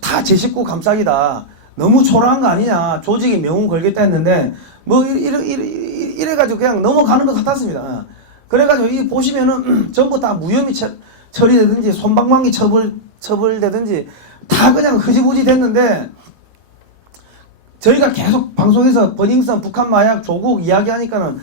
다 제 식구 감싸기다. 너무 초라한 거 아니냐. 조직에 명운 걸겠다 했는데 뭐 이래가지고 그냥 넘어가는 것 같았습니다. 그래가지고 이 보시면은 전부 다 무혐의 처리되든지 솜방망이 처벌되든지 다 그냥 흐지부지 됐는데 저희가 계속 방송에서 버닝썬 북한 마약 조국 이야기하니까는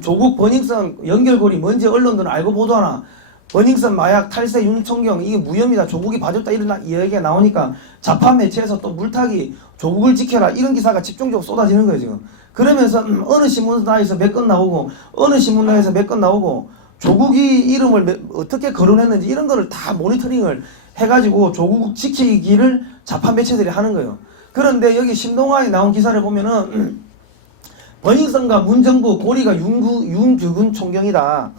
조국 버닝썬 연결고리 뭔지 언론들은 알고 보도하나. 버닝썬 마약 탈세 윤총경 이게 무혐의다 조국이 봐줬다 이런 이야기가 나오니까 좌파 매체에서 또 물타기 조국을 지켜라 이런 기사가 집중적으로 쏟아지는 거예요 지금. 그러면서 어느 신문사에서 몇 건 나오고 어느 신문사에서 몇 건 나오고 조국이 이름을 어떻게 거론했는지 이런 거를 다 모니터링을 해가지고 조국 지키기를 좌파 매체들이 하는 거예요. 그런데 여기 신동아에 나온 기사를 보면은 버닝썬과 문정부 고리가 윤규근 총경이다.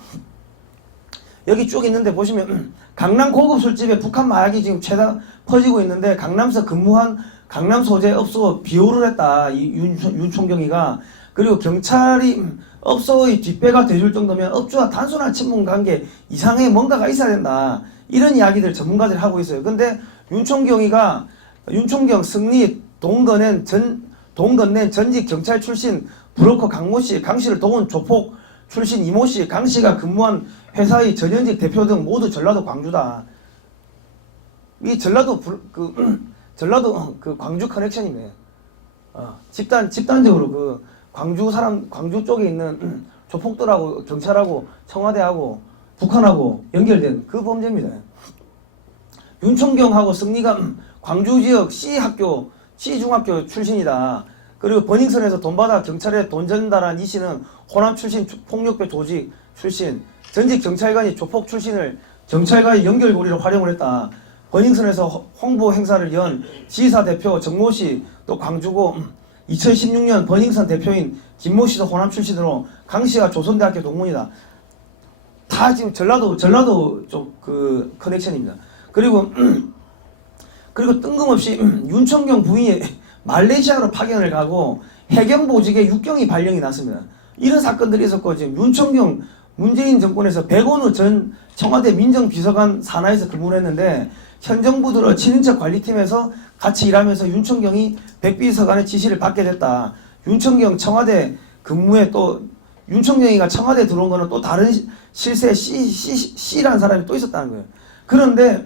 여기 쭉 있는데 보시면 강남 고급 술집에 북한 마약이 지금 최다 퍼지고 있는데 강남서 근무한 강남 소재 업소 비호를 했다. 이 윤 총경이가. 그리고 경찰이 업소의 뒷배가 돼줄 정도면 업주와 단순한 친분 관계 이상의 뭔가가 있어야 된다. 이런 이야기들 전문가들이 하고 있어요. 근데 윤총경 승리 동건낸 전직 경찰 출신 브로커 강씨를 도운 조폭 출신 이모씨, 강씨가 근무한 회사의 전현직 대표 등 모두 전라도 광주다. 이 전라도 그 광주 커넥션이네. 집단적으로 그 광주 쪽에 있는 조폭들하고 경찰하고 청와대하고 북한하고 연결된 그 범죄입니다. 윤총경하고 승리가 광주 지역 C중학교 출신이다. 그리고 버닝썬에서 돈 받아 경찰에 돈 전달한 이 씨는 호남 출신 폭력배 조직 출신 전직 경찰관이 조폭 출신을 경찰과의 연결고리로 활용을 했다. 버닝썬에서 홍보 행사를 연 지사 대표 정모 씨 또 광주고 2016년 버닝썬 대표인 김모 씨도 호남 출신으로 강 씨가 조선대학교 동문이다. 다 지금 전라도 쪽 그 커넥션입니다. 그리고 뜬금없이 윤총경 부인이 말레이시아로 파견을 가고 해경보직에 육경이 발령이 났습니다. 이런 사건들이 있었고 지금 윤총경 문재인 정권에서 백원우 전 청와대 민정비서관 산하에서 근무를 했는데 현 정부 들어 친인척 관리팀에서 같이 일하면서 윤총경이 백비서관의 지시를 받게 됐다. 윤총경 청와대 근무에 또 윤총경이가 청와대 들어온 거는 또 다른 실세 C라는 사람이 또 있었다는 거예요. 그런데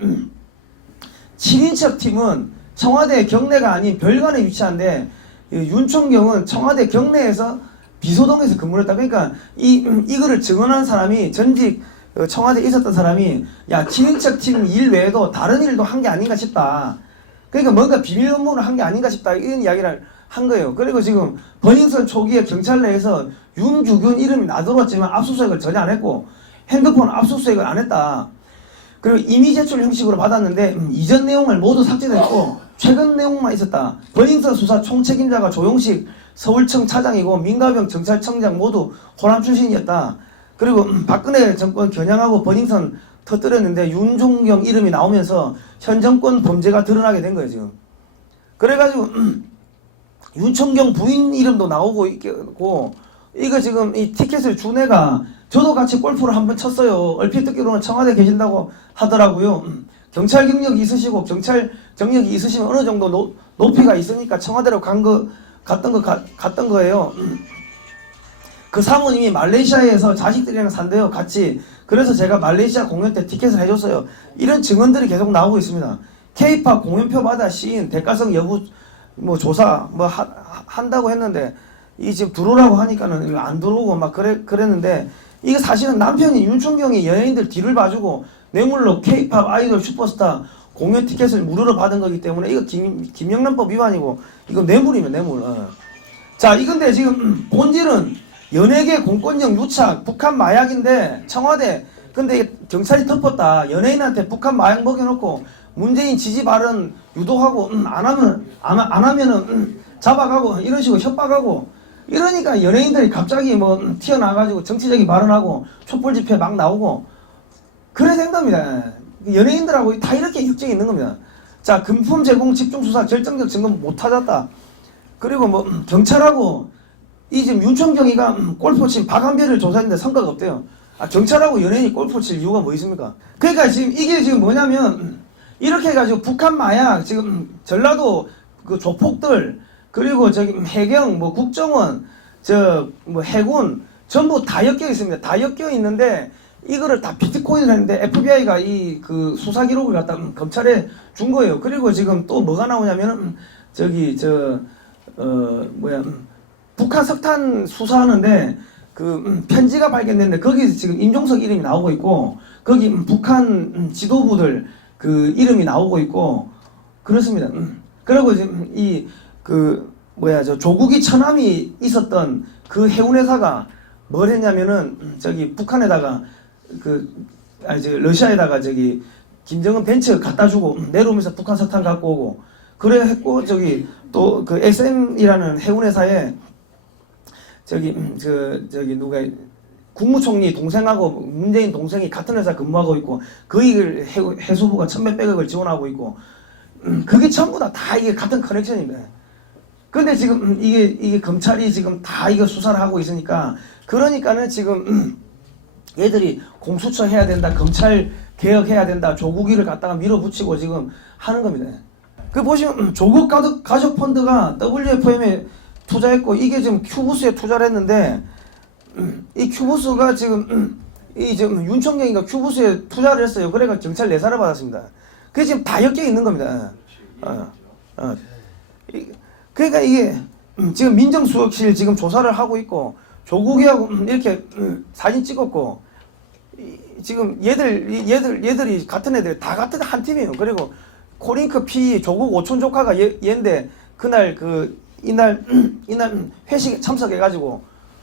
친인척 팀은 청와대 경내가 아닌 별관에 위치한데 윤총경은 청와대 경내에서 비소동에서 근무를 했다. 그러니까 이거를 증언한 사람이 전직 청와대에 있었던 사람이 야 친인척 팀 일 외에도 다른 일도 한 게 아닌가 싶다. 그러니까 뭔가 비밀 업무를 한 게 아닌가 싶다. 이런 이야기를 한 거예요. 그리고 지금 버닝썬 초기에 경찰 내에서 윤규균 이름이 나돌았지만 압수수색을 전혀 안 했고 핸드폰 압수수색을 안 했다. 그리고 이미 제출 형식으로 받았는데 이전 내용을 모두 삭제됐고 최근 내용만 있었다. 버닝썬 수사 총책임자가 조용식 서울청 차장이고 민가병 경찰청장 모두 호남 출신이었다. 그리고 박근혜 정권 겨냥하고 버닝썬 터뜨렸는데 윤종경 이름이 나오면서 현 정권 범죄가 드러나게 된 거예요 지금. 그래가지고 윤총경 부인 이름도 나오고 있고 이거 지금 이 티켓을 준 애가 저도 같이 골프를 한번 쳤어요. 얼핏 듣기로는 청와대 계신다고 하더라고요. 경찰 경력이 있으시고 경찰 경력이 있으시면 어느 정도 높이가 있으니까 청와대로 갔던 거예요. 그 사모님이 말레이시아에서 자식들이랑 산대요 같이. 그래서 제가 말레이시아 공연 때 티켓을 해줬어요. 이런 증언들이 계속 나오고 있습니다. K-팝 공연표 받아 시인 대가성 여부 뭐 조사 뭐 한다고 했는데 이 지금 들어오라고 하니까는 안 들어오고 막 그랬는데 이게 사실은 남편이 윤총경이 연예인들 뒤를 봐주고 뇌물로 K-팝 아이돌 슈퍼스타 공연 티켓을 무료로 받은 거기 때문에 이거 김영란법 위반이고 이거 뇌물이면 뇌물. 자 이건데 지금 본질은 연예계 공권력 유착, 북한 마약인데 청와대 근데 경찰이 덮었다. 연예인한테 북한 마약 먹여놓고 문재인 지지 발언 유도하고 안 하면은 잡아가고 이런 식으로 협박하고 이러니까 연예인들이 갑자기 뭐 튀어나와가지고 정치적인 발언하고 촛불 집회 막 나오고 그래 된 겁니다. 연예인들하고 다 이렇게 협정이 있는 겁니다. 자, 금품 제공 집중 수사 결정적 증거 못 찾았다. 그리고 뭐 경찰하고 이 지금 윤총경이가 골프 친 박한별을 조사했는데 성과가 없대요. 아, 경찰하고 연예인이 골프 칠 이유가 뭐 있습니까? 그러니까 지금 이게 지금 뭐냐면 이렇게 해가지고 북한 마약 지금 전라도 그 조폭들 그리고 저기 해경 뭐 국정원 저 뭐 해군 전부 다 엮여 있습니다. 다 엮여 있는데 이거를 다 비트코인을 했는데 FBI가 이 그 수사 기록을 갖다 검찰에 준 거예요. 그리고 지금 또 뭐가 나오냐면은 저기 북한 석탄 수사하는데 그 편지가 발견됐는데 거기서 지금 임종석 이름이 나오고 있고 거기 북한 지도부들 그 이름이 나오고 있고 그렇습니다. 그리고 지금 이 그 저 조국이 처남이 있었던 그 해운회사가 뭘 했냐면은 저기 북한에다가 러시아에다가 저기 김정은 벤츠 갖다 주고 내려오면서 북한 석탄 갖고 오고 그래 했고 저기 또 그 SM이라는 해운회사에 저기 누가 국무총리 동생하고 문재인 동생이 같은 회사 근무하고 있고 그 일을 해수부가 천몇백억을 지원하고 있고 그게 전부 다 이게 같은 커넥션입니다. 근데 지금 이게 검찰이 지금 다 이거 수사를 하고 있으니까 그러니까는 지금 얘들이 공수처 해야 된다, 검찰 개혁해야 된다, 조국이를 갖다가 밀어붙이고 지금 하는 겁니다. 그 보시면 조국 가족 펀드가 WFM에 투자했고 이게 지금 큐브스에 투자를 했는데 이 큐브스가 지금 지금 윤총경이가 큐브스에 투자를 했어요. 그래가 경찰 내사를 받았습니다. 그게 지금 다 엮여 있는 겁니다. 그러니까 이게 지금 민정수석실 지금 조사를 하고 있고 조국이하고 이렇게 사진 찍었고 지금 얘들이 같은 애들 다 같은 한 팀이에요. 그리고 코링크 P 조국 오촌 조카가 얘인데 그날 이날 회식에 참석해가지고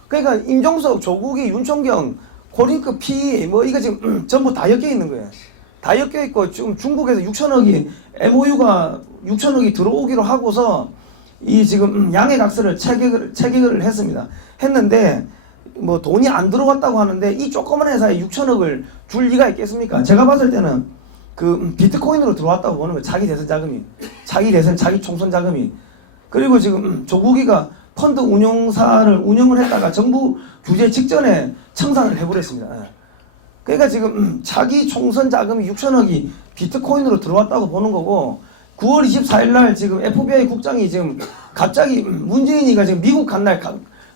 그러니까 임종석 조국이 윤총경 코링크 P 뭐 이거 지금 전부 다 엮여 있는 거예요. 다 엮여 있고 지금 중국에서 6천억이 MOU가 6천억이 들어오기로 하고서 이 지금 양해각서를 체결을 했는데 뭐 돈이 안 들어갔다고 하는데 이 조그만 회사에 6천억을 줄 리가 있겠습니까? 제가 봤을 때는 그 비트코인으로 들어왔다고 보는 거예요. 자기 대선 자금이, 자기 총선 자금이. 그리고 지금 조국이가 펀드 운영을 했다가 정부 규제 직전에 청산을 해버렸습니다. 그러니까 지금 자기 총선 자금이 6천억이 비트코인으로 들어왔다고 보는 거고 9월 24일 날 지금 FBI 국장이 지금 갑자기 문재인이가 지금 미국 간 날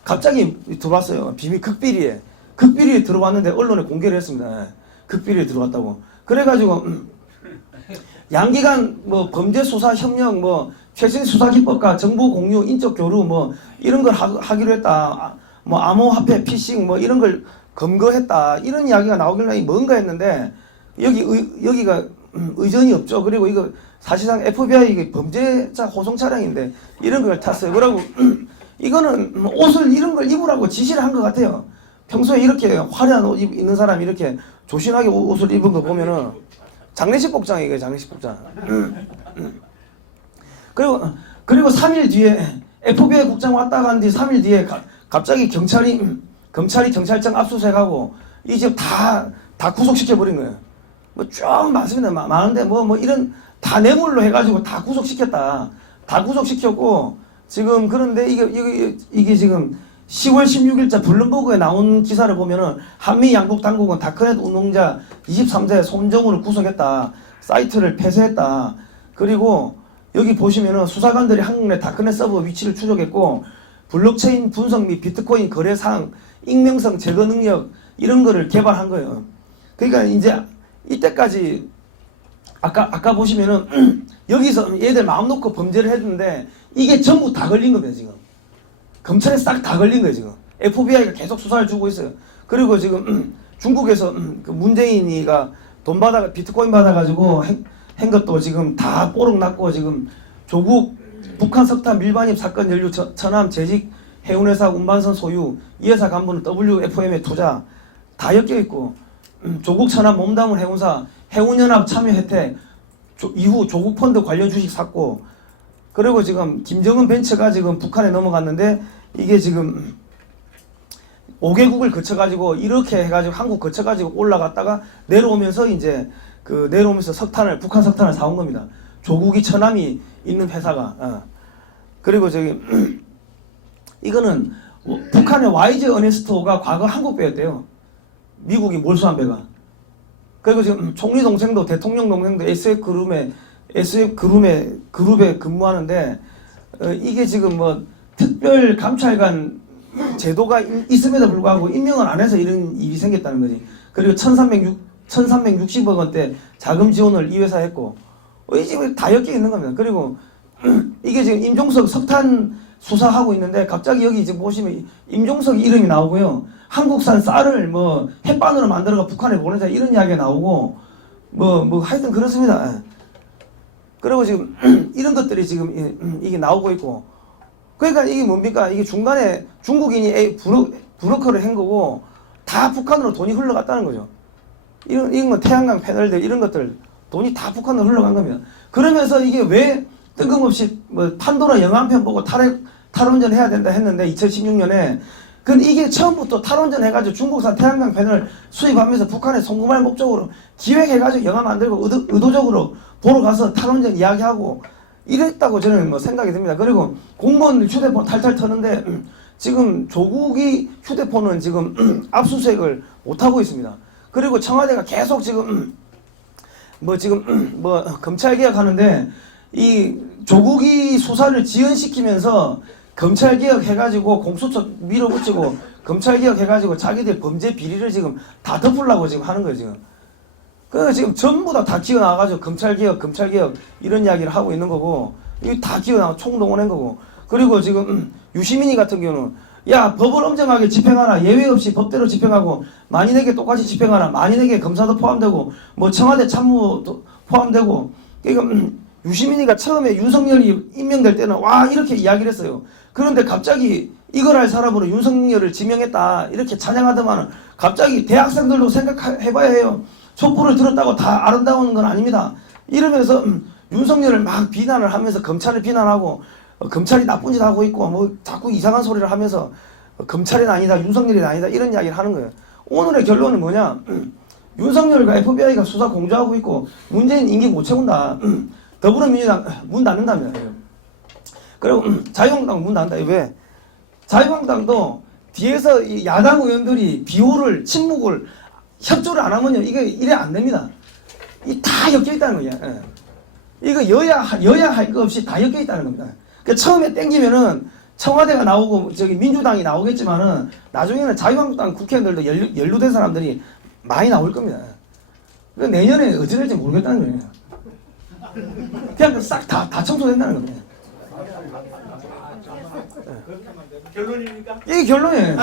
갑자기 들어왔어요. 비밀 극비리에 들어왔는데 언론에 공개를 했습니다. 극비리에 들어왔다고. 그래가지고 양기간 뭐 범죄 수사 협력 뭐 최신 수사 기법과 정보 공유 인적 교류 뭐 이런 걸 하기로 했다. 뭐 암호화폐 피싱 뭐 이런 걸 검거했다. 이런 이야기가 나오길래 뭔가 했는데 여기가 의전이 없죠. 그리고 이거 사실상 FBI 범죄자 호송 차량인데 이런 걸 탔어요. 그러고 이거는 옷을 이런 걸 입으라고 지시를 한 것 같아요. 평소에 이렇게 화려한 옷 입는 사람이 이렇게 조신하게 옷을 입은 거 보면은 장례식 복장이에요. 장례식 복장. 그리고 3일 뒤에 FBI 국장 왔다 간 뒤 3일 뒤에 갑자기 검찰이 경찰청 압수수색하고 이 집 다 구속시켜 버린 거예요. 뭐 좀 많습니다. 많은데 뭐 이런 다 뇌물로 해가지고 다 구속시켰다. 다 구속시켰고 지금 그런데 이게 지금 10월 16일자 블룸버그에 나온 기사를 보면은 한미 양국 당국은 다크넷 운동자 23세 손정우를 구속했다. 사이트를 폐쇄했다. 그리고 여기 보시면은 수사관들이 한국 내 다크넷 서버 위치를 추적했고 블록체인 분석 및 비트코인 거래 사항, 익명성 제거 능력 이런 거를 개발한 거예요. 그러니까 이제 이때까지 아까 보시면은 여기서 얘들 마음 놓고 범죄를 했는데 이게 전부 다 걸린 겁니다. 지금 검찰에 싹 다 걸린 거예요. 지금 FBI가 계속 수사를 주고 있어요. 그리고 지금 중국에서 그 문재인이가 돈 받아 비트코인 받아가지고 한 것도 지금 다 뽀록 났고 지금 조국 북한 석탄 밀반입 사건 연루 처남 재직 해운회사 운반선 소유, 이 회사 간부는 WFM의 투자 다 엮여 있고 조국 천안 몸담은 해운사 해운연합 참여 혜택 이후 조국 펀드 관련 주식 샀고 그리고 지금 김정은 벤처가 지금 북한에 넘어갔는데 이게 지금 5개국을 거쳐가지고 이렇게 해가지고 한국 거쳐가지고 올라갔다가 내려오면서 이제 그 내려오면서 석탄을 북한 석탄을 사온 겁니다. 조국이 처남이 있는 회사가 그리고 저기 이거는 북한의 YG 어네스토가 과거 한국 배였대요. 미국이 몰수한 배가. 그리고 지금 총리 동생도 대통령 동생도 그룹에 근무하는데 이게 지금 뭐 특별 감찰관 제도가 있음에도 불구하고 임명을 안 해서 이런 일이 생겼다는 거지. 그리고 1360억 원대 자금 지원을 이 회사에 했고 이 집에 다 엮여 있는 겁니다. 그리고 이게 지금 임종석 석탄 수사하고 있는데 갑자기 여기 지금 보시면 임종석 이름이 나오고요. 한국산 쌀을 뭐 햇반으로 만들어가 북한에 보내자 이런 이야기가 나오고 뭐 하여튼 그렇습니다. 그리고 지금 이런 것들이 지금 이게 나오고 있고 그러니까 이게 뭡니까? 이게 중간에 중국인이 브로커를 한 거고 다 북한으로 돈이 흘러갔다는 거죠. 이런 건 태양광 패널들 이런 것들 돈이 다 북한으로 흘러간 겁니다. 그러면서 이게 왜 뜬금없이 뭐 판도라 영화 한 편 보고 탈원전 해야 된다 했는데 2016년에 근데 이게 처음부터 탈원전 해가지고 중국산 태양광 패널 수입하면서 북한에 송금할 목적으로 기획해가지고 영화 만들고 의도적으로 보러 가서 탈원전 이야기하고 이랬다고 저는 뭐 생각이 듭니다. 그리고 공무원 휴대폰 탈탈 터는데 지금 조국이 휴대폰은 지금 압수수색을 못하고 있습니다. 그리고 청와대가 계속 지금 검찰 개혁하는데 이 조국이 수사를 지연시키면서 검찰 개혁 해가지고 공수처 밀어붙이고 검찰 개혁 해가지고 자기들 범죄 비리를 지금 다 덮으려고 지금 하는 거예요 지금. 그래서 지금 전부 다 기어 나와가지고 검찰 개혁 이런 이야기를 하고 있는 거고 이거 다 기어 나와 총동원한 거고 그리고 지금 유시민이 같은 경우는 야 법을 엄정하게 집행하라 예외 없이 법대로 집행하고 만인에게 똑같이 집행하라 만인에게 검사도 포함되고 뭐 청와대 참모도 포함되고 그러니까 유시민이가 처음에 윤석열이 임명될 때는 와 이렇게 이야기를 했어요. 그런데 갑자기 이걸 할 사람으로 윤석열을 지명했다 이렇게 찬양하더만은 갑자기 대학생들도 생각해봐야 해요. 촛불을 들었다고 다 아름다운 건 아닙니다. 이러면서 윤석열을 막 비난을 하면서 검찰을 비난하고 검찰이 나쁜 짓 하고 있고 뭐 자꾸 이상한 소리를 하면서 검찰은 아니다 윤석열이 아니다 이런 이야기를 하는 거예요. 오늘의 결론은 뭐냐? 윤석열과 FBI가 수사 공조하고 있고 문재인 임기 못 채운다. 더불어민주당 문 닫는답니다. 그리고 자유한국당 문 닫는다. 왜? 자유한국당도 뒤에서 이 야당 의원들이 비호를 침묵을 협조를 안 하면요 이게 이래 안 됩니다. 이 다 엮여 있다는 거야. 이거 여야 할 거 없이 다 엮여 있다는 겁니다. 그러니까 처음에 땡기면은 청와대가 나오고 저기 민주당이 나오겠지만은 나중에는 자유한국당 국회의원들도 연루된 사람들이 많이 나올 겁니다. 그러니까 내년에 어찌 될지 모르겠다는 거예요. 그냥 싹 다 청소된다는 겁니다. 결론입니까? 이게 결론이에요.